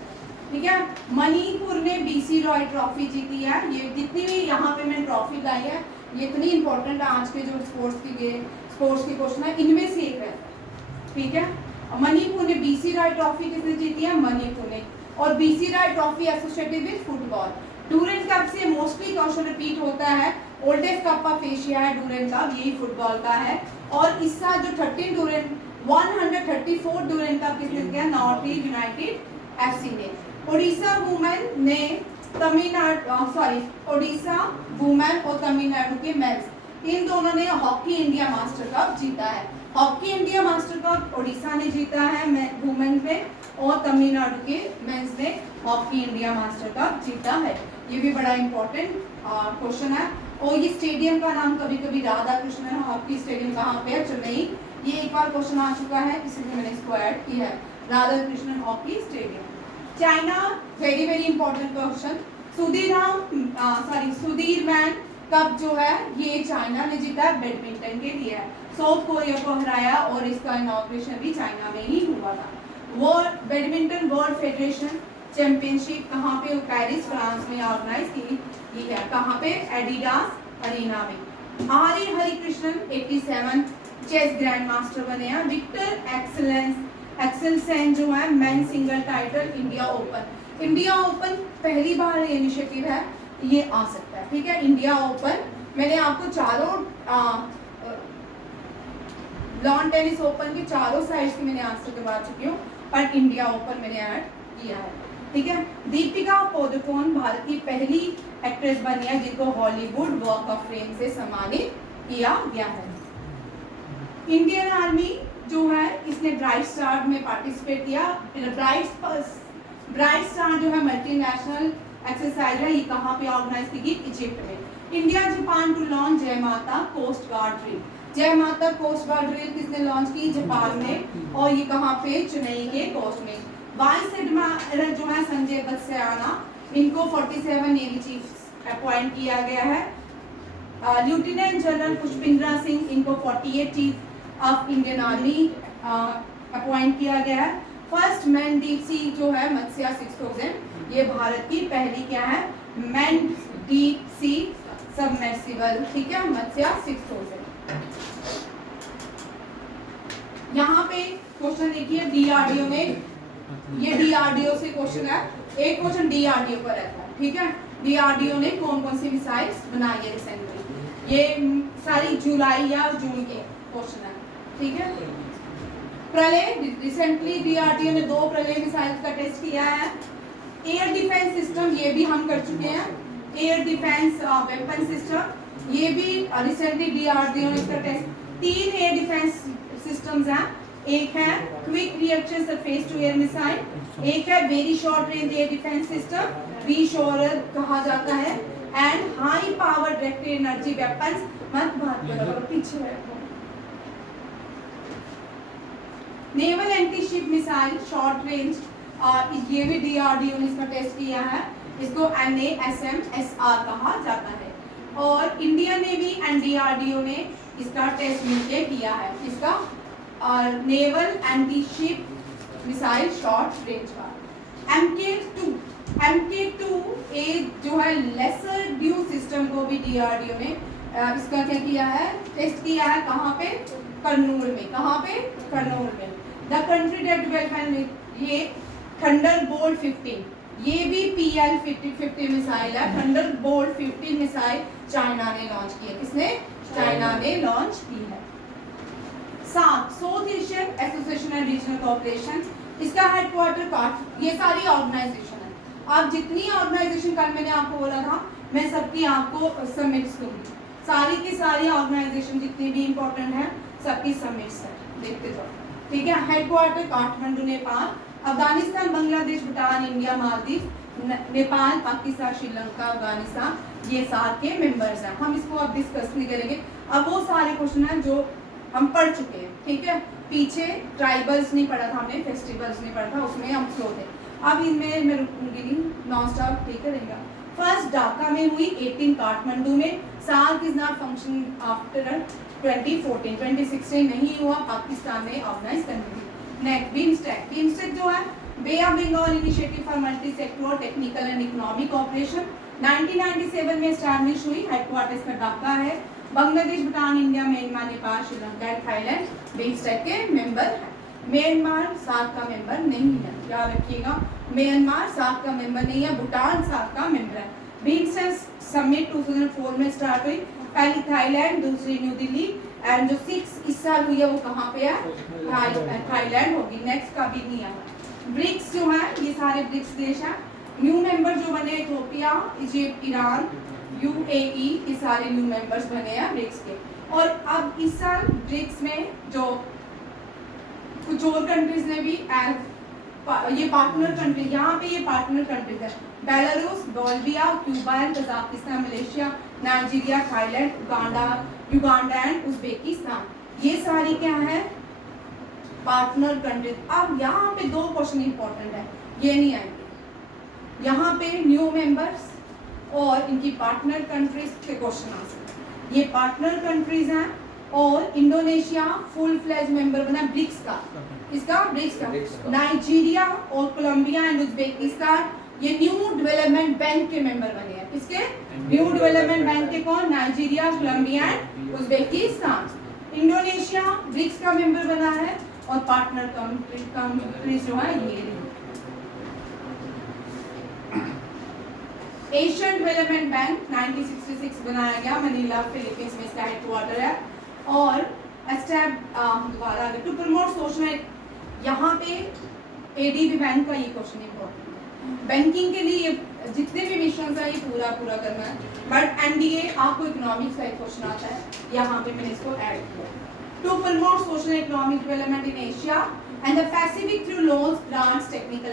ठीक है। मणिपुर ने बीसी रॉय ट्रॉफी जीती है। ये जितनी भी यहाँ पे मैंने ट्रॉफी लाई है, ये इतनी इंपॉर्टेंट है आज के जो स्पोर्ट्स की क्वेश्चन है, इनमें से एक है, ठीक है। मणिपुर ने बीसी रॉय ट्रॉफी किसने जीती है? मणिपुर ने। और BC Roy trophy associated with football. Durand cup से मोस्टली क्वेश्चन रिपीट होता है। ओल्डेस्ट कप ऑफ एशिया है डूरेंट कप, यही फुटबॉल का है। और इस साल जो 134 डूरेंट कप किसने किया? नॉर्थ ईस्ट यूनाइटेड एफसी ने। ओडिशा वुमेन ने ओडिशा वुमेन और तमिलनाडु के मेंस, इन दोनों ने हॉकी इंडिया मास्टर कप जीता है। Hockey India master cup Odisha ने जीता है वुमेन में, और तमिलनाडु के मेंस ने हॉकी इंडिया मास्टर कप जीता है। ये भी बड़ा इंपॉर्टेंट क्वेश्चन है। और ये स्टेडियम का नाम कभी कभी राधा कृष्णन हॉकी स्टेडियम कहाँ पे है? चेन्नई। ये एक बार क्वेश्चन आ चुका है, इसलिए मैंने इसको ऐड किया है, Radha Krishnan hockey stadium. China, very very important question. Sudhir man cup जो है ये चाइना ने जीता है, बैडमिंटन के लिए है। साउथ कोरिया को हराया, और इसका इनॉग्रेशन भी चाइना में ही हुआ था। बैडमिंटन वर्ल्ड फेडरेशन चैंपियनशिप कहाँ पे? पेरिस फ्रांस में ऑर्गेनाइज की है। कहाँ पे? एडिडास अरीना में। R A Harikrishnan 87 chess grand master बने हैं। विक्टर एक्सेलसेन जो है men single title India open पहली बार ये इनिशिएटिव है, ये आ सकता है, ठीक है। इंडिया ओपन मैंने आपको चारों लॉन टेनिस ओपन की चारों साइड्स की मैंने आज तक करवा चुकी हूँ, पर इंडिया ओपन मैंने ऐड किया है, ठीक है। दीपिका पादुकोण भारत की पहली एक्ट्रेस बनी है जिनको हॉलीवुड वॉक ऑफ फेम से सम्मानित किया गया है। इंडियन आर्मी जो है इसने ब्राइट स्टार में पार्टिसिपेट किया। ब्राइट स्टार जो है मल्टीनेशनल एक्सरसाइज है, ये कहाँ पे ऑर्गेनाइज की गई? इजिप्ट में। इंडिया जापान टू लॉन्च जय माता कोस्ट गार्ड ड्रिल। जय माता कोस्ट गार्ड ड्रिल किसने लॉन्च की? जापान में, और ये कहाँ पे? चेन्नई के कोस्ट में। वाइस एडमिरल जो है संजय बत्सयाना, इनको 47 नेवी चीफ अपॉइंट किया गया है। लेफ्टिनेंट जनरल पुष्पिंद्रा सिंह, इनको 48 chief of Indian army appoint किया गया है। फर्स्ट मैन डीप सी जो है मत्स्या 6000, ये भारत की पहली क्या है? मैन डीप सी सबमर्सिबल, ठीक है, मत्स्या 6000। यहाँ पे क्वेश्चन देखिए, डीआरडीओ ने ये DRDO से क्वेश्चन है, एक क्वेश्चन DRDO पर रहता है, ठीक है। DRDO ने कौन कौन सी मिसाइल्स बनाई है रिसेंटली, ये सारी जुलाई या जून के क्वेश्चन है, ठीक है। प्रलय, रिसेंटली DRDO ने 2 प्रलय मिसाइल्स का टेस्ट किया है। एयर डिफेंस सिस्टम, ये भी हम कर चुके हैं, एयर डिफेंस वेपन सिस्टम, ये भी रिसेंटली DRDO ने इसका टेस्ट। 3 एयर डिफेंस सिस्टम्स हैं, एक है quick reaction surface to air missile, एक है very short range air defence system, VSHORAD कहा जाता है, and high power directed energy weapons. मत बात करो, पीछे बैठो। Naval anti ship missile short range, ये भी DRDO ने इसका टेस्ट किया है, इसको NASM-SR कहा जाता है। और इंडिया नेवी एंड DRDO ने इसका टेस्ट मिलकर किया है, इसका naval anti ship missile short range का। MK2 जो है लेसर ड्यू सिस्टम को भी DRDO ने इसका क्या किया है, टेस्ट किया है, कहाँ पे, कर्नूल में, कहाँ पे, कर्नूल में। द कंट्री दैट डेवलपमेंट, ये थंडरबोल्ट 15, ये भी PL-50 मिसाइल है। थंडरबोल्ट 15 मिसाइल चाइना ने लॉन्च की है, किसने, चाइना ने लॉन्च की है। South Asian association and regional cooperation, इसका हेडक्वार्टर ये सारी ऑर्गेनाइजेशन है। आप जितनी ऑर्गेनाइजेशन, कल मैंने आपको बोला था मैं सबकी आपको समिट्स दूंगी, सारी की सारी ऑर्गेनाइजेशन जितनी भी इंपॉर्टेंट है सबकी समिट्स है, देखते जाओ, ठीक है। हेडक्वार्टर काठमांडू नेपाल, अफगानिस्तान, बांग्लादेश, भूटान, इंडिया, मालदीव, नेपाल, पाकिस्तान, श्रीलंका, अफगानिस्तान, ये साथ के मेंबर्स हैं। हम इसको अब डिस्कस नहीं करेंगे, अब वो सारे क्वेश्चन हैं जो हम पढ़ चुके हैं, ठीक है। पीछे ट्राइबल्स नहीं पढ़ा था हमने, फेस्टिवल्स नहीं पढ़ा था, उसमें हम स्लो थे। अब इनमें मैं रुकूंगी नहीं, नॉन स्टॉप, ठीक है रहेगा। फर्स्ट ढाका में हुई, 18 काठमांडू में। SAARC is not function after 2014, 2016 नहीं हुआ, पाकिस्तान ने ऑर्गेनाइज करनी थी। नेक्स्ट बिम्स्टेक, बिम्स्टेक जो है Bay of Bengal Initiative for Multi Sectoral Technical and Economic Cooperation, 1997 में एस्टैब्लिश हुई, हेडक्वार्टर इसका ढाका है। Bangladesh, Bhutan, India, Myanmar, Nepal, Sri Lanka and Thailand BIMSTEC के मेंबर हैं। म्यांमार सार्क का मेंबर नहीं है, याद रखिएगा, म्यांमार सार्क का मेंबर नहीं है, भूटान सार्क का मेंबर है। बिम्स्टेक समिट 2004 में स्टार्ट हुई, पहली थाईलैंड, दूसरी न्यू दिल्ली, एंड जो 6 इस साल हुई है वो कहाँ पे है, थाईलैंड होगी। नेक्स्ट का भी नहीं आया। ब्रिक्स जो है, ये सारे ब्रिक्स देश हैं। न्यू मेंबर जो बने, इथियोपिया, इजिप्ट, ईरान, UAE, ये सारे न्यू मेंबर्स बने हैं ब्रिक्स के। और अब इस साल ब्रिक्स में जो कुछ और कंट्रीज ने भी ये पार्टनर कंट्री, यहाँ पे ये पार्टनर कंट्रीज है, Belarus, Bolivia, Cuba and Kazakhstan, Malaysia, Nigeria, Thailand, Uganda and Uzbekistan, ये सारी क्या है, पार्टनर कंट्रीज। अब यहाँ पे 2 क्वेश्चन इंपॉर्टेंट है, ये नहीं आएंगे, यहाँ पे न्यू मेंबर्स और इनकी पार्टनर कंट्रीज के क्वेश्चन आ सकते हैं। ये पार्टनर कंट्रीज हैं, और इंडोनेशिया फुल फ्लेज मेंबर बना ब्रिक्स का, इसका ब्रिक्स का। नाइजीरिया और कोलंबिया एंड उज्बेकिस्तान ये न्यू डेवलपमेंट बैंक के मेंबर बने हैं, किसके, न्यू डेवलपमेंट बैंक के कौन, Nigeria, Colombia and Uzbekistan. Indonesia BRICS का मेंबर बना है, और पार्टनर कंट्रीज जो है ये एशियन डेवलपमेंट बैंक 1966 बनाया गया, मनीला फिलीपींस में इसका हेडक्वार्टर है। और दोबारा टू प्रमोट सोशल, यहाँ पे ADB बैंक का ये क्वेश्चन इंपॉर्टेंट है, बैंकिंग के लिए जितने भी मिशन है ये पूरा करना है। बट NDA आपको इकोनॉमिक्स का एक क्वेश्चन आता है, यहाँ पे मैंने इसको ऐड किया। To promote social economic development in Asia and the Pacific through loans, grants, technical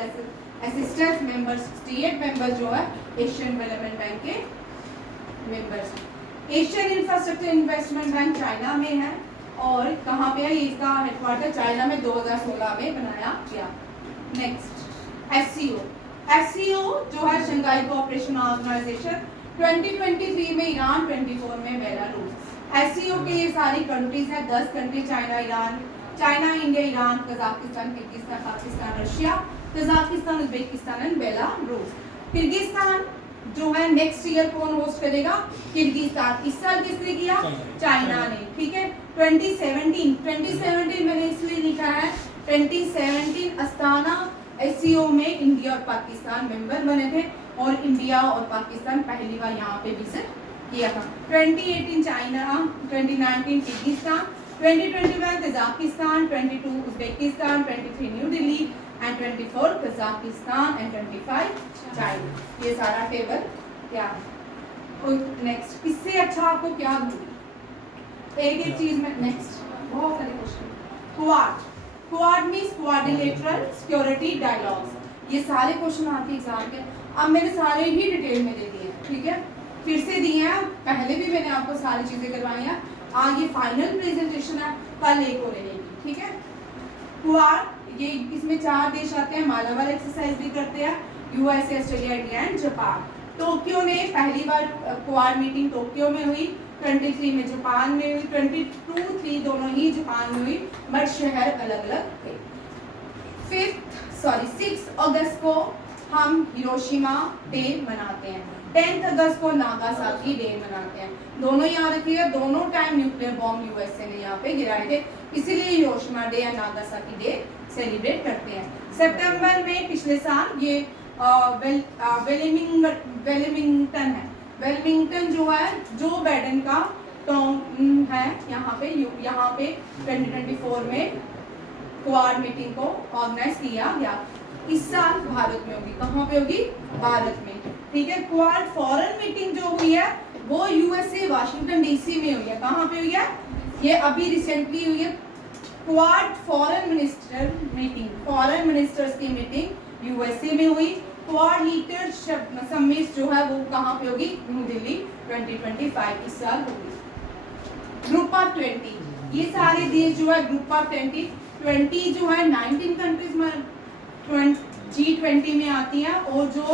assistance members, 68 member जो है एशियन डेवलपमेंट बैंक के मेंबर्स हैं। Asian infrastructure investment bank China में है, और कहाँ पे है, इसका हेडक्वार्टर चाइना में 2016 में बनाया गया। नेक्स्ट SCO जो है शंघाई कोऑपरेशन ऑर्गेनाइजेशन, 2023 में ईरान, 24 में बेलारूस। SCO के ये सारी कंट्रीज हैं, 10 country, China, India, Iran, Kazakhstan, Kyrgyzstan, Pakistan, Russia, Kazakhstan, Uzbekistan and Belarus. Kyrgyzstan जो है नेक्स्ट ईयर कौन होस्ट करेगा, किर्गिस्तान। इस साल किसने किया, चाइना ने, ठीक है। 2017 मैंने इसलिए लिखा है, 2017 अस्ताना SCO में इंडिया और पाकिस्तान मेंबर बने थे और इंडिया और पाकिस्तान पहली बार यहाँ पे विजिट किया था। 2018 China, 2019 Kyrgyzstan, 2021 Kazakhstan, 22 Uzbekistan, 23 new Delhi and 24 Kazakhstan and 25 China. ये सारा टेबल क्या है। नेक्स्ट, इससे अच्छा आपको क्या दूंगी, एक एक चीज में। नेक्स्ट बहुत सारे question. Quad, quad means quadrilateral security dialogues. ये सारे क्वेश्चन आते हैं एग्जाम के। अब मैंने सारे ही डिटेल में दे दिए, ठीक है, फिर से दिए हैं, पहले भी मैंने आपको सारी चीजें करवाई हैं। ये फाइनल प्रेजेंटेशन है, कल एक और रहेगी, ठीक है। क्वाड, ये इसमें 4 देश आते हैं, मालाबार एक्सरसाइज भी करते हैं, USA, Australia, India and Japan. Tokyo ने पहली बार क्वाड मीटिंग टोक्यो में हुई, 23 में जापान में हुई, 22, 3 दोनों ही जापान में हुई, बट शहर अलग अलग थे। 6 अगस्त को हम हिरोशिमा डे मनाते हैं, 10 अगस्त को नागासाकी डे मनाते हैं। दोनों याद रखिएगा, दोनों टाइम न्यूक्लियर बॉम्ब USA ने यहाँ पे गिराए थे, इसीलिए हिरोशिमा डे या नागासाकी डे सेलिब्रेट करते हैं। सितंबर में पिछले साल ये वेलिंगटन है, वेलिंगटन जो है जो बाइडेन का टाउन है, यहाँ पे 2024 में क्वाड मीटिंग को ऑर्गेनाइज किया गया। इस साल भारत में होगी, कहाँ पे होगी, भारत में, ठीक है। क्वाड फॉरेन मीटिंग जो हुई है वो USA वाशिंगटन DC में हुई है, कहाँ पे हुई है, ये अभी रिसेंटली हुई है। Quad foreign minister meeting, foreign ministers की मीटिंग USA में हुई। क्वाड लीडर समिट जो है वो कहाँ पे होगी, न्यू दिल्ली 2025 इस साल होगी। ग्रुप ऑफ 20, ये सारे देश जो है ग्रुप ऑफ 20 जो है 19 कंट्रीज में G20 में आती हैं, और जो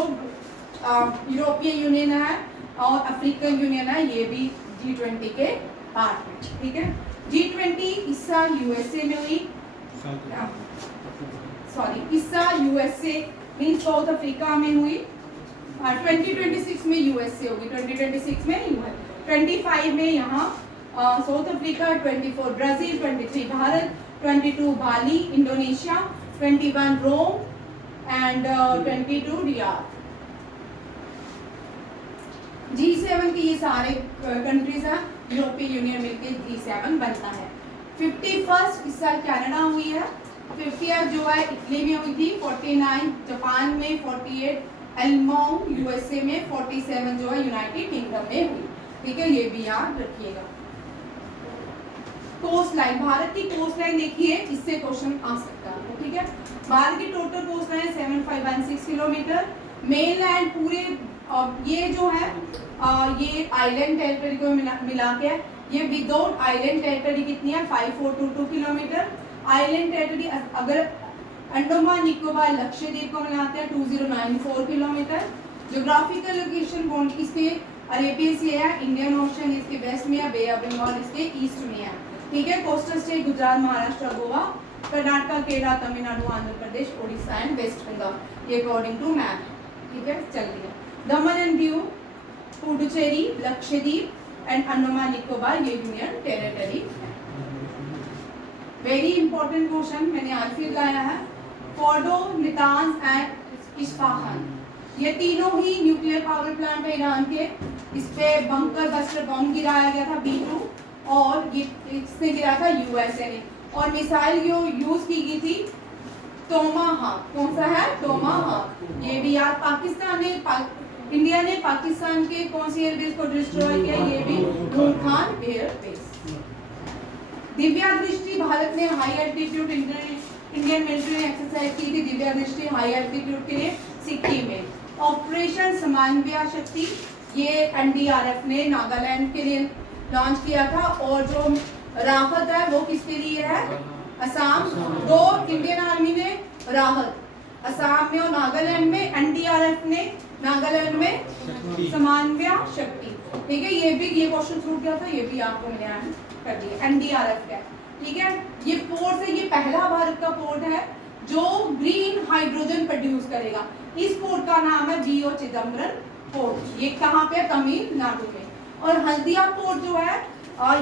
यूरोपियन यूनियन है और अफ्रीकन यूनियन है ये भी G20 के पार्ट में, ठीक है। G20 इस साल USA में हुई, इस साल USA मीन साउथ अफ्रीका में हुई, 2026 में USA होगी, 2026 में US, 25 में यहाँ South Africa, 24 Brazil, 23 Bharat, 22 Bali Indonesia, 21 Rome and 22 Riyadh. G7 के ये सारे कंट्रीज हैं, यूरोपियन यूनियन मिलकर G7 बनता है। 51 इस साल कनाडा हुई है, 50 जो है इटली में हुई थी, 49 जापान में, 48 एल्मोंग USA में, 47 जो है यूनाइटेड किंगडम में हुई, ठीक है, ये भी याद रखिएगा। कोस्ट लाइन, भारत की कोस्ट लाइन देखिए, इससे क्वेश्चन आ सकता है, ठीक है। भारत की total cost line 7516 kilometre. Main land पूरे ये जो है ये आइलैंड टेरिटरी को मिला के, ये विदाउट आइलैंड टेरिटरी कितनी है, 5422 किलोमीटर। आइलैंड टेरिटरी अगर अंडमान निकोबार लक्षद्वीप को मिलाते हैं 2094 किलोमीटर। ज्योग्राफिकल लोकेशन कौन इसके, अरेबियन सी है, इंडियन ओशन इसके वेस्ट में है, बे ऑफ बंगाल इसके ईस्ट में है, ठीक है। Coastal state Gujarat, Maharashtra, Goa, Karnataka, Kerala, Tamil Nadu, Andhra Pradesh, Orissa and West Bengal, ये अकॉर्डिंग टू मैप, ठीक है। चलिए, दमन एंड दीव, पुडुचेरी, लक्षद्वीप एंड अंडमान निकोबार ये यूनियन टेरिटरी है। वेरी इंपॉर्टेंट क्वेश्चन मैंने आज फिर लाया है, फोर्डो, नातांज एंड इस्फाहान, ये तीनों ही न्यूक्लियर पावर प्लांट है ईरान के, इस पे बंकर बस्टर बॉम्ब गिराया गया था B2, और ये इसने गिराया था USA ने, और मिसाइल जो यूज की गई थी टोमाहाक, कौन सा है, टोमाहाक, ये भी याद। पाकिस्तान ने इंडिया ने पाकिस्तान के कौन सी एयरबेस को डिस्ट्रॉय किया, ये भी नूर खान एयरबेस। दिव्या दृष्टि, भारत ने हाई एल्टीट्यूड इंडियन मिलिट्री ने एक्सरसाइज की थी दिव्या दृष्टि हाई एल्टीट्यूड के लिए सिक्किम में। ऑपरेशन समन्वय शक्ति, ये NDRF ने नागालैंड के लिए लॉन्च किया था, और जो राहत है वो किसके लिए है, असम। 2 इंडियन आर्मी ने राहत असम में और नागालैंड में, NDRF ने नागालैंड में समन्वय शक्ति, ठीक है। ये भी ये क्वेश्चन छूट गया था, ये भी आपको मैंने कर दिया, NDRF का, ठीक है। ये पोर्ट है, ये पहला भारत का पोर्ट है जो ग्रीन हाइड्रोजन प्रोड्यूस करेगा। इस पोर्ट का नाम है BO चिदम्बरम पोर्ट, ये कहाँ पे, तमिलनाडु में। और हल्दिया पोर्ट जो है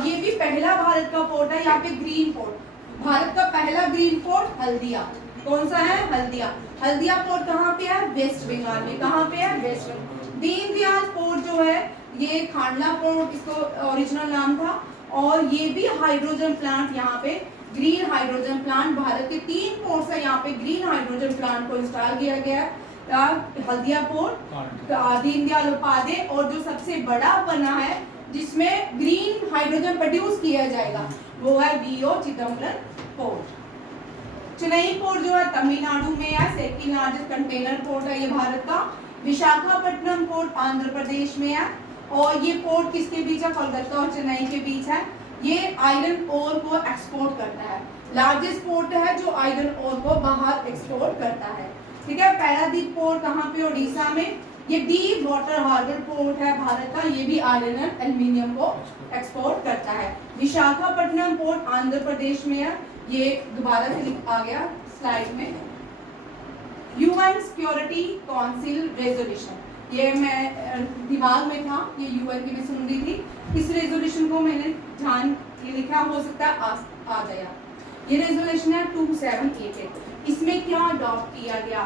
ये भी पहला भारत का पोर्ट है, यहाँ पे ग्रीन पोर्ट, भारत का पहला ग्रीन पोर्ट हल्दिया, कौन सा है? हल्दिया। हल्दिया पोर्ट कहाँ पे है? वेस्ट बंगाल में। कहाँ पे है? वेस्ट बंगाल। दीनदयाल पोर्ट जो है ये खांडला पोर्ट इसको ओरिजिनल नाम था, और ये भी हाइड्रोजन प्लांट यहाँ पे ग्रीन हाइड्रोजन प्लांट, भारत के 3 पोर्ट है यहाँ पे ग्रीन हाइड्रोजन प्लांट को इंस्टॉल किया गया है। हल्दिया पोर्ट, दीनदयाल उपाध्याय, और जो सबसे बड़ा बना है जिसमें ग्रीन हाइड्रोजन प्रोड्यूस किया जाएगा वो है VO Chidambaram port. Chennai port जो है तमिलनाडु में है, सेकंड लार्जेस्ट कंटेनर पोर्ट है ये भारत का। विशाखापट्टनम पोर्ट आंध्र प्रदेश में है, और ये पोर्ट किसके बीच है? कोलकाता और चेन्नई के बीच है। ये आयरन ओर को एक्सपोर्ट करता है, लार्जेस्ट पोर्ट है जो आयरन ओर को बाहर एक्सपोर्ट करता है। ठीक है। पारादीप पोर्ट कहाँ पे? उड़ीसा में। ये डीप वाटर हार्बर पोर्ट है भारत का, ये भी आयरन एंड एल्यूमिनियम को एक्सपोर्ट करता है। विशाखापट्टनम पोर्ट आंध्र प्रदेश में है, ये दोबारा से आ गया स्लाइड में। यूएन सिक्योरिटी काउंसिल रेजोल्यूशन, ये मैं दिमाग में था, ये यूएन की मैं सुन रही थी। इस रेजोल्यूशन को मैंने ध्यान ये लिखा, हो सकता है आ जाए। ये रेजोल्यूशन है 2788। इसमें क्या अडॉप्ट किया गया?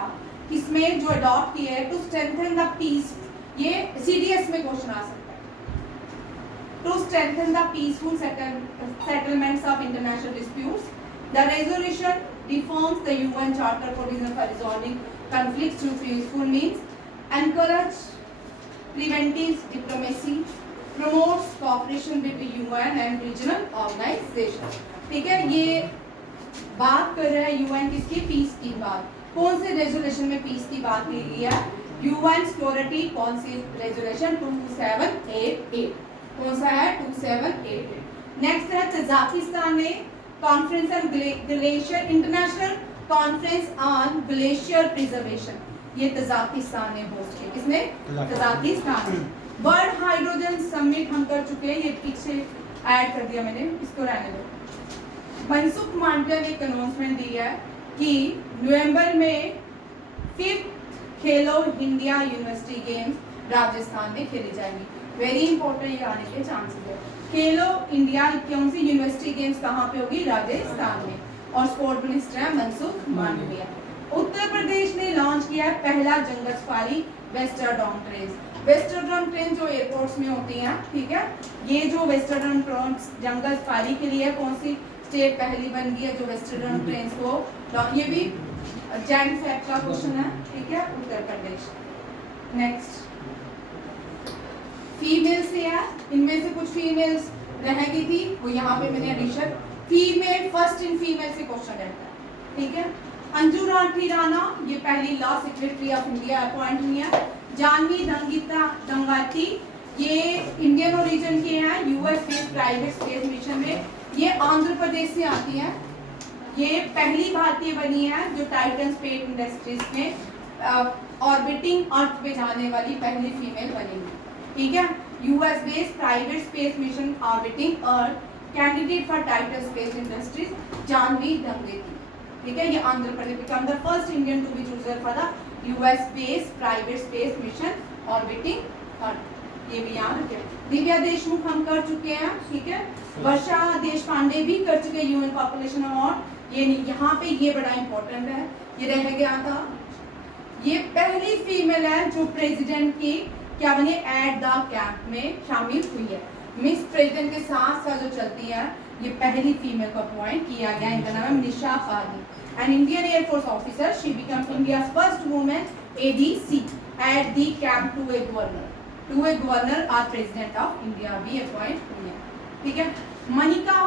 इसमें जो अडॉप्ट किया है टू स्ट्रेंथन द पीस, ये सीडीएस में क्वेश्चन आ सकता है। To strengthen the peaceful settlements of international disputes, the resolution reforms the UN Charter provision for resolving conflicts through peaceful means, encourage preventive diplomacy, promotes cooperation between UN and regional organizations। ठीक है, ये बात कर रहा है UN किसकी? Piece की बात। कौन से रेजोल्यूशन में पीस की बात की गई है? UN security council resolution 2788। कौन सा है? 2788। नेक्स्ट है तजाकिस्तान ने conference on glacier, international conference on glacier preservation, ये तजाकिस्तान ने होस्ट किया। किसने? तजाकिस्तान। वर्ल्ड हाइड्रोजन समिट हम कर चुके हैं, ये पीछे ऐड कर दिया मैंने, इसको रहने दो। मनसुख मांडविया ने एक अनाउंसमेंट दी है कि नवंबर में 5th खेलो इंडिया यूनिवर्सिटी गेम्स राजस्थान में खेली जाएंगी। वेरी इंपॉर्टेंट, ये आने के चांसेस है। खेलो इंडिया कौन सी यूनिवर्सिटी गेम्स कहाँ पे होगी? राजस्थान में, और स्पोर्ट मिनिस्टर है मनसुख मांडविया। उत्तर प्रदेश ने लॉन्च किया है पहला जंगल सफारी वेस्टरडॉन ट्रेन। वेस्टरडॉन ट्रेन जो एयरपोर्ट्स में होती हैं, ठीक है, ये जो वेस्टरडॉन ट्रेन जंगल सफारी के लिए कौन सी स्टेट पहली बन गई है जो वेस्टरडॉन ट्रेन को, ये भी जैन फैक्ट का क्वेश्चन है। ठीक है, उत्तर प्रदेश। नेक्स्ट फीमेल से है, इनमें से कुछ फीमेल्स रह गई थी, वो यहाँ पे मैंने edition female first in female से क्वेश्चन रहता है। ठीक है, अंजू राठी राणा ये पहली law secretary of India appoint हुई है। जानवी दंगाती ये इंडियन ओरिजिन के हैं, US based private space mission में, ये आंध्र प्रदेश से आती हैं। ये पहली भारतीय बनी है जो टाइटन स्पेस इंडस्ट्रीज में ऑर्बिटिंग अर्थ पे जाने वाली पहली फीमेल बनी है। ठीक है, US based private space mission orbiting earth, candidate for Titan Space Industries Jahnavi Dangeti. ठीक है, ये Andhra Pradesh become the first Indian to be chosen for the US based private space mission orbiting earth, ये भी यहाँ रखें। दिव्या देशमुख हम कर चुके हैं। ठीक है, वर्षा देशपांडे भी कर चुके हैं यूएन पॉपुलेशन अवार्ड। ये यहाँ पे ये बड़ा इंपॉर्टेंट है, ये रह गया था। ये पहली फीमेल है जो प्रेसिडेंट की क्या बनी एट द कैंप में शामिल हुई है। मिस प्रेसिडेंट के साथ साथ जो चलती है, ये पहली फीमेल को अपॉइंट किया गया, इनका नाम है Nisha Fadi, an Indian air force officer. She become India's first women ADC at the camp to a governor और प्रेसिडेंट ऑफ इंडिया भी अपॉइंट हुई है। ठीक है, मनिका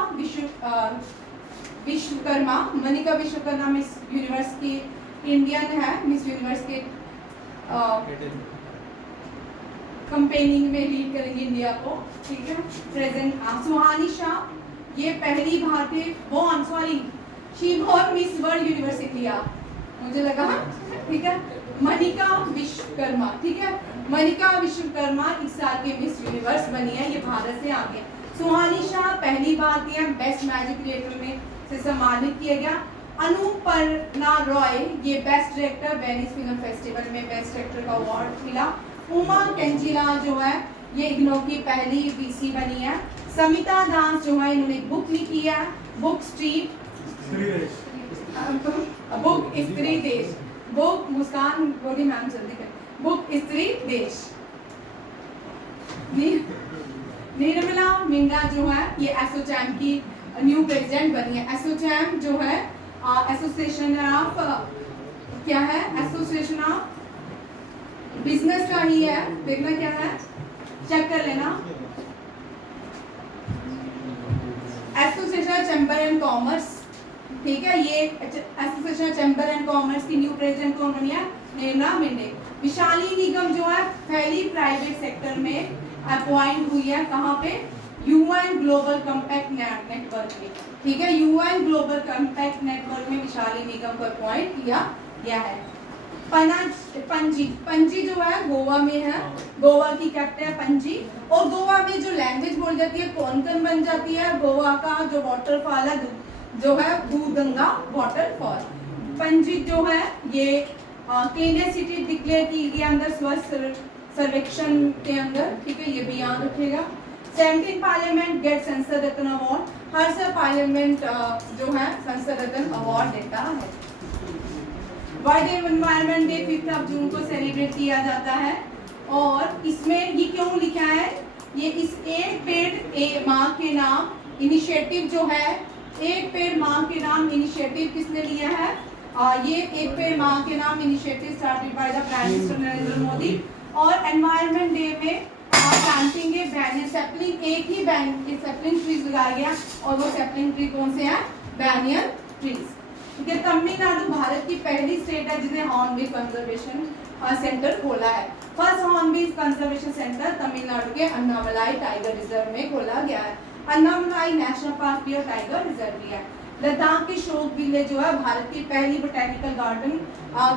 विश्वकर्मा मिस यूनिवर्स की इंडियन है, मिस यूनिवर्स के कंपेनिंग में लीड करेंगे इंडिया को। ठीक है, प्रेजेंट सुहानी शाह ये पहली भारतीय she born Miss World Universe India, मुझे लगा। ठीक है, मनिका विश्वकर्मा। ठीक है, मनिका विश्वकर्मा इस साल की मिस यूनिवर्स बनी है, ये भारत से आ गया। सुहानी शाह पहली भारतीय बेस्ट मैजिक क्रिएटर में से सम्मानित किया गया। अनुपर्णा रॉय ये best director Venice film festival में बेस्ट डायरेक्टर का अवार्ड मिला। उमा कैंजिला जो है ये इग्नो की पहली वीसी बनी है। समिता दास जो है इन्होंने बुक लिखी है, बुक स्ट्रीट बुक स्त्री देश, बुक मुस्कान बोली मैम जल्दी करें, बुक स्त्री देश। निर्मला मिंडा जो है ये एसोचैम की न्यू प्रेसिडेंट बनी है। एसोचैम जो है एसोसिएशन ऑफ क्या है, एसोसिएशन ऑफ बिजनेस का ही है, देखना क्या है चेक कर लेना। एसोसिएशन चैम्बर एंड कॉमर्स, ठीक है, ये एसोसिएशन चैम्बर एंड कॉमर्स की न्यू प्रेसिडेंट कौन बनी है, निर्मला मिंडे। विशाली निगम जो है पहली प्राइवेट सेक्टर में अपॉइंट हुई है, कहाँ पे, यूएन ग्लोबल कॉम्पैक्ट नेटवर्क में, ठीक है, यूएन ग्लोबल कॉम्पैक्ट नेटवर्क में विशाली निगम को अपॉइंट किया गया है। पणजी, पणजी जो है गोवा में है, गोवा की कैपिटल है पणजी, और गोवा में जो लैंग्वेज बोल जाती है कोंकण बन जाती है। गोवा का जो वाटरफॉल है जो है दूधगंगा वाटरफॉल। पणजी जो है ये केनिया सिटी डिक्लेयर की गई अंदर स्वच्छ सर्वेक्षण के अंदर, ठीक है, ये भी याद रखिएगा। 17 पार्लियामेंट गेट संसद रत्न अवार्ड, हर साल पार्लियामेंट जो है संसद रत्न अवार्ड देता है। वर्ल्ड एनवायरनमेंट डे 5 जून को सेलिब्रेट किया जाता है, और इसमें ये क्यों लिखा है, ये इस एक पेड़ माँ के नाम इनिशिएटिव जो है, एक पेड़ माँ के नाम इनिशिएटिव किसने लिया है, ये एक पेड़ माँ के नाम initiative started by the prime minister Narendra Modi. और एनवायरनमेंट डे में प्लांटिंग ए बैनियन सैपलिंग, एक ही सैपलिंग ट्रीज लगाया गया, और वो सैपलिंग ट्री कौन से हैं, बैनियन ट्रीज, ठीक है। तमिलनाडु भारत की पहली स्टेट है जिसने हॉर्नबिल कंजर्वेशन सेंटर खोला है। First hornbill conservation centre Tamil Nadu के अन्नामलाई टाइगर रिजर्व में खोला गया है। अन्नामलाई नेशनल पार्क भी और टाइगर रिजर्व भी है। लद्दाख की शोक विलेज जो है भारत की पहली बोटेनिकल गार्डन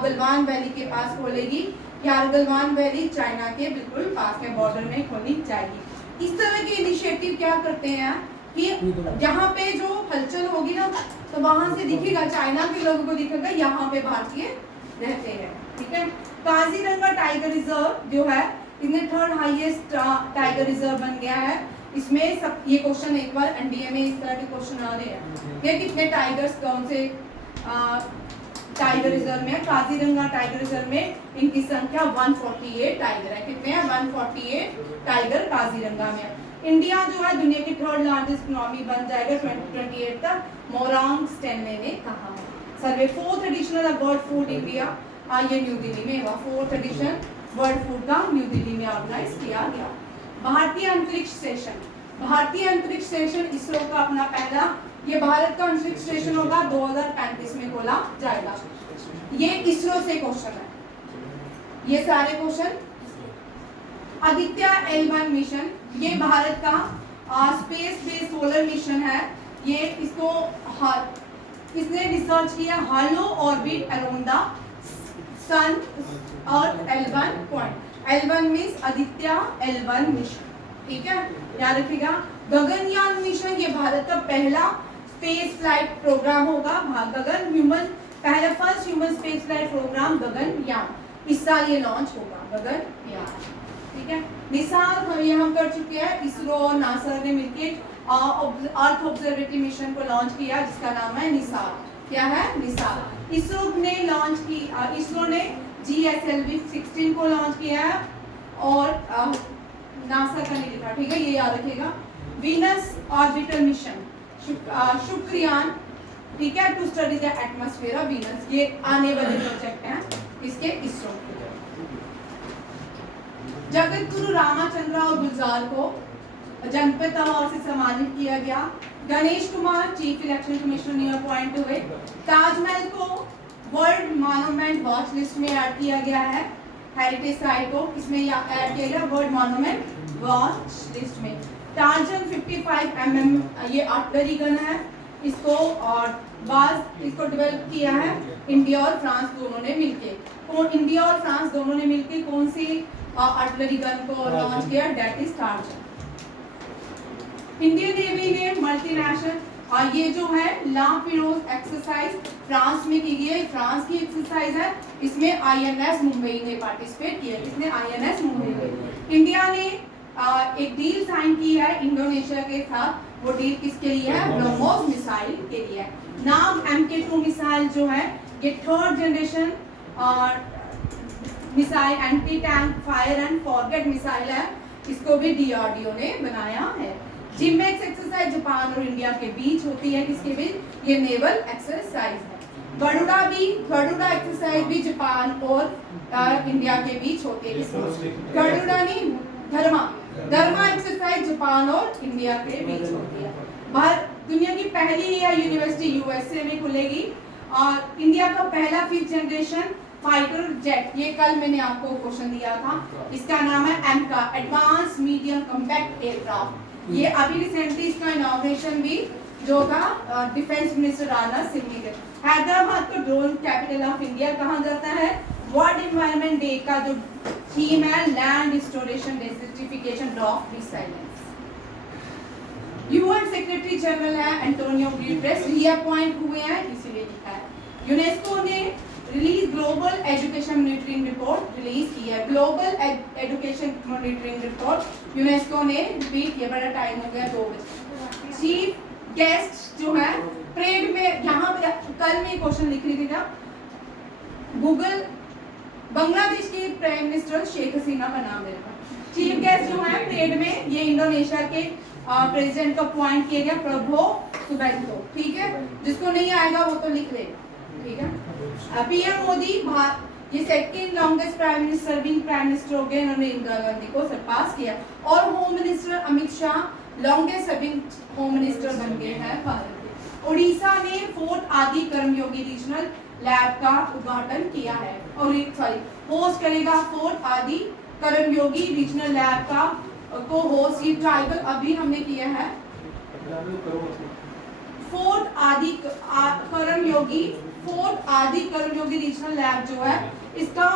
गलवान वैली के पास खोलेगी। यार गलवान वैली चाइना के बिल्कुल पास में बॉर्डर में खोलनी चाहिए। इस तरह के इनिशिएटिव क्या करते हैं कि यहाँ पे जो हलचल होगी ना, तो वहां से दिखेगा, चाइना के लोगों को दिखेगा यहाँ पे भारतीय रहते हैं, ठीक है। काजीरंगा टाइगर रिजर्व जो है इसमें 3rd हाईएस्ट टाइगर रिजर्व बन गया है। इसमें सब ये क्वेश्चन एक बार एनडीए में इस तरह के क्वेश्चन आ रहे हैं, ये कितने टाइगर्स कौन से टाइगर रिजर्व में, काजीरंगा टाइगर रिजर्व में इनकी संख्या 148 टाइगर है। कितने हैं, 148 टाइगर काजीरंगा में। इंडिया जो है दुनिया की 3rd लार्जेस्ट इकोनॉमी बन जाएगा 2028 तक, मोरांग स्टैनले ने कहा है। Survey 4th edition of world food India, ये न्यू दिल्ली में हुआ। 4th एडिशन वर्ल्ड फूड का न्यू दिल्ली में ऑर्गेनाइज किया गया। भारतीय अंतरिक्ष स्टेशन, भारतीय अंतरिक्ष स्टेशन इसरो का अपना पहला, ये भारत का अंतरिक्ष स्टेशन होगा 2035 में खोला जाएगा। ये इसरो से क्वेश्चन है, ये सारे क्वेश्चन। आदित्य L1 मिशन, ये भारत का स्पेस बेस्ड सोलर मिशन है। ये इसको इसने रिसर्च किया हालो ऑर्बिट अराउंड द सन और L1 point. L1 means Aditya L1 mission, ठीक है, याद रखिएगा। गगनयान मिशन, ये भारत का पहला स्पेस फ्लाइट प्रोग्राम होगा। गगन ह्यूमन, पहला first human space flight programme Gaganyaan, इस साल ये लॉन्च होगा गगनयान, ठीक है। निसार हम कर चुके हैं, इसरो और नासा ने मिलकर अर्थ ऑब्जर्वेटरी मिशन को लॉन्च किया जिसका नाम है निसार। क्या है, निसार। इसरो ने लॉन्च की, इसरो ने GSLV 16 को लॉन्च किया है, और नासा का नहीं लिखा, ठीक है, ये याद रखिएगा। वीनस ऑर्बिटल मिशन, शुक्रयान, ठीक है, to study the atmosphere of Venus, ये आने वाले प्रोजेक्ट हैं इसके इसरो के। जगत गुरु रामाचंद्र और गुलजार को जनपद अवार्ड से सम्मानित किया गया। Ganesh Kumar chief election commissioner new appoint हुए। ताजमहल को वर्ल्ड मॉन्यूमेंट वॉच लिस्ट में ऐड किया गया है। हेरिटेज साइट को इसमें ऐड किया गया वर्ल्ड मॉन्यूमेंट वॉच लिस्ट में। टार्जन 55 mm ये आर्टिलरी गन है, इसको और इसको डेवलप किया है इंडिया और फ्रांस दोनों ने मिलके। इंडिया और फ्रांस दोनों ने मिलके कौन सी आर्टिलरी गन को लॉन्च किया, date is Tarzan. Indian navy ने मल्टीनेशनल, और ये जो है ला पिरोज एक्सरसाइज फ्रांस में की गई है, फ्रांस की एक्सरसाइज है, इसमें INS मुंबई ने पार्टिसिपेट किया। इसने INS मुंबई में। इंडिया ने एक डील साइन की है इंडोनेशिया के साथ। वो डील किसके लिए है, ब्रह्मोस मिसाइल के लिए है। नाग MK2 मिसाइल जो है ये third generation missile anti tank fire and forget missile है, इसको भी डीआरडीओ ने बनाया है। जिमैक्स एक्सरसाइज जापान और इंडिया के बीच होती है, किसके बीच? ये नेवल एक्सरसाइज है। गरुड़ा एक्सरसाइज भी जापान और इंडिया के बीच होती है। गरुड़ा नहीं, धर्मा एक्सरसाइज जापान और इंडिया के बीच होती है। बाहर दुनिया की पहली यूनिवर्सिटी यूएसए में खुलेगी और इंडिया का पहला 5th जनरेशन फाइटर जेट, ये कल मैंने आपको क्वेश्चन दिया था, इसका नाम है एमका, एडवांस मीडियम कॉम्पैक्ट एयरक्राफ्ट। ये अभी रिसेंटली इसका इनॉग्रेशन भी जो था डिफेंस मिनिस्टर राजनाथ सिंह ने किया। हैदराबाद को ड्रोन कैपिटल ऑफ इंडिया कहा जाता है। वर्ल्ड एनवायरनमेंट डे का जो थीम है land restoration, desertification, drop resilience. UN secretary general है एंटोनियो गुटेरेस, रीअपॉइंट हुए हैं, इसीलिए लिखा है। यूनेस्को ने release global education monitoring report release की है। Global education monitoring report UNESCO ने रिपीट किया, बड़ा टाइम हो गया 2 बजे। चीफ गेस्ट जो है परेड में, यहाँ पे कल में क्वेश्चन लिख रही थी ना, गूगल बांग्लादेश के प्राइम मिनिस्टर शेख हसीना का नाम मेरे पास। चीफ गेस्ट जो है परेड में, ये इंडोनेशिया के प्रेसिडेंट को अपॉइंट किया गया, प्रभो सुबिंतो, ठीक है। जिसको नहीं आएगा वो तो लिख लेगा, ठीक है। पीएम मोदी ये second longest prime minister, serving prime minister हो गए, इन्होंने इंदिरा गांधी को सरपास किया। और home minister Amit Shah longest serving home minister बन गए हैं भारत के। उड़ीसा ने 4th आदि कर्मयोगी रीजनल लैब का उद्घाटन किया है, और होस्ट करेगा 4th आदि कर्मयोगी रीजनल लैब का को होस्ट, ये ट्राइबल अभी हमने किया है। 4th आदि कर्मयोगी रीजनल लैब जो है, इसका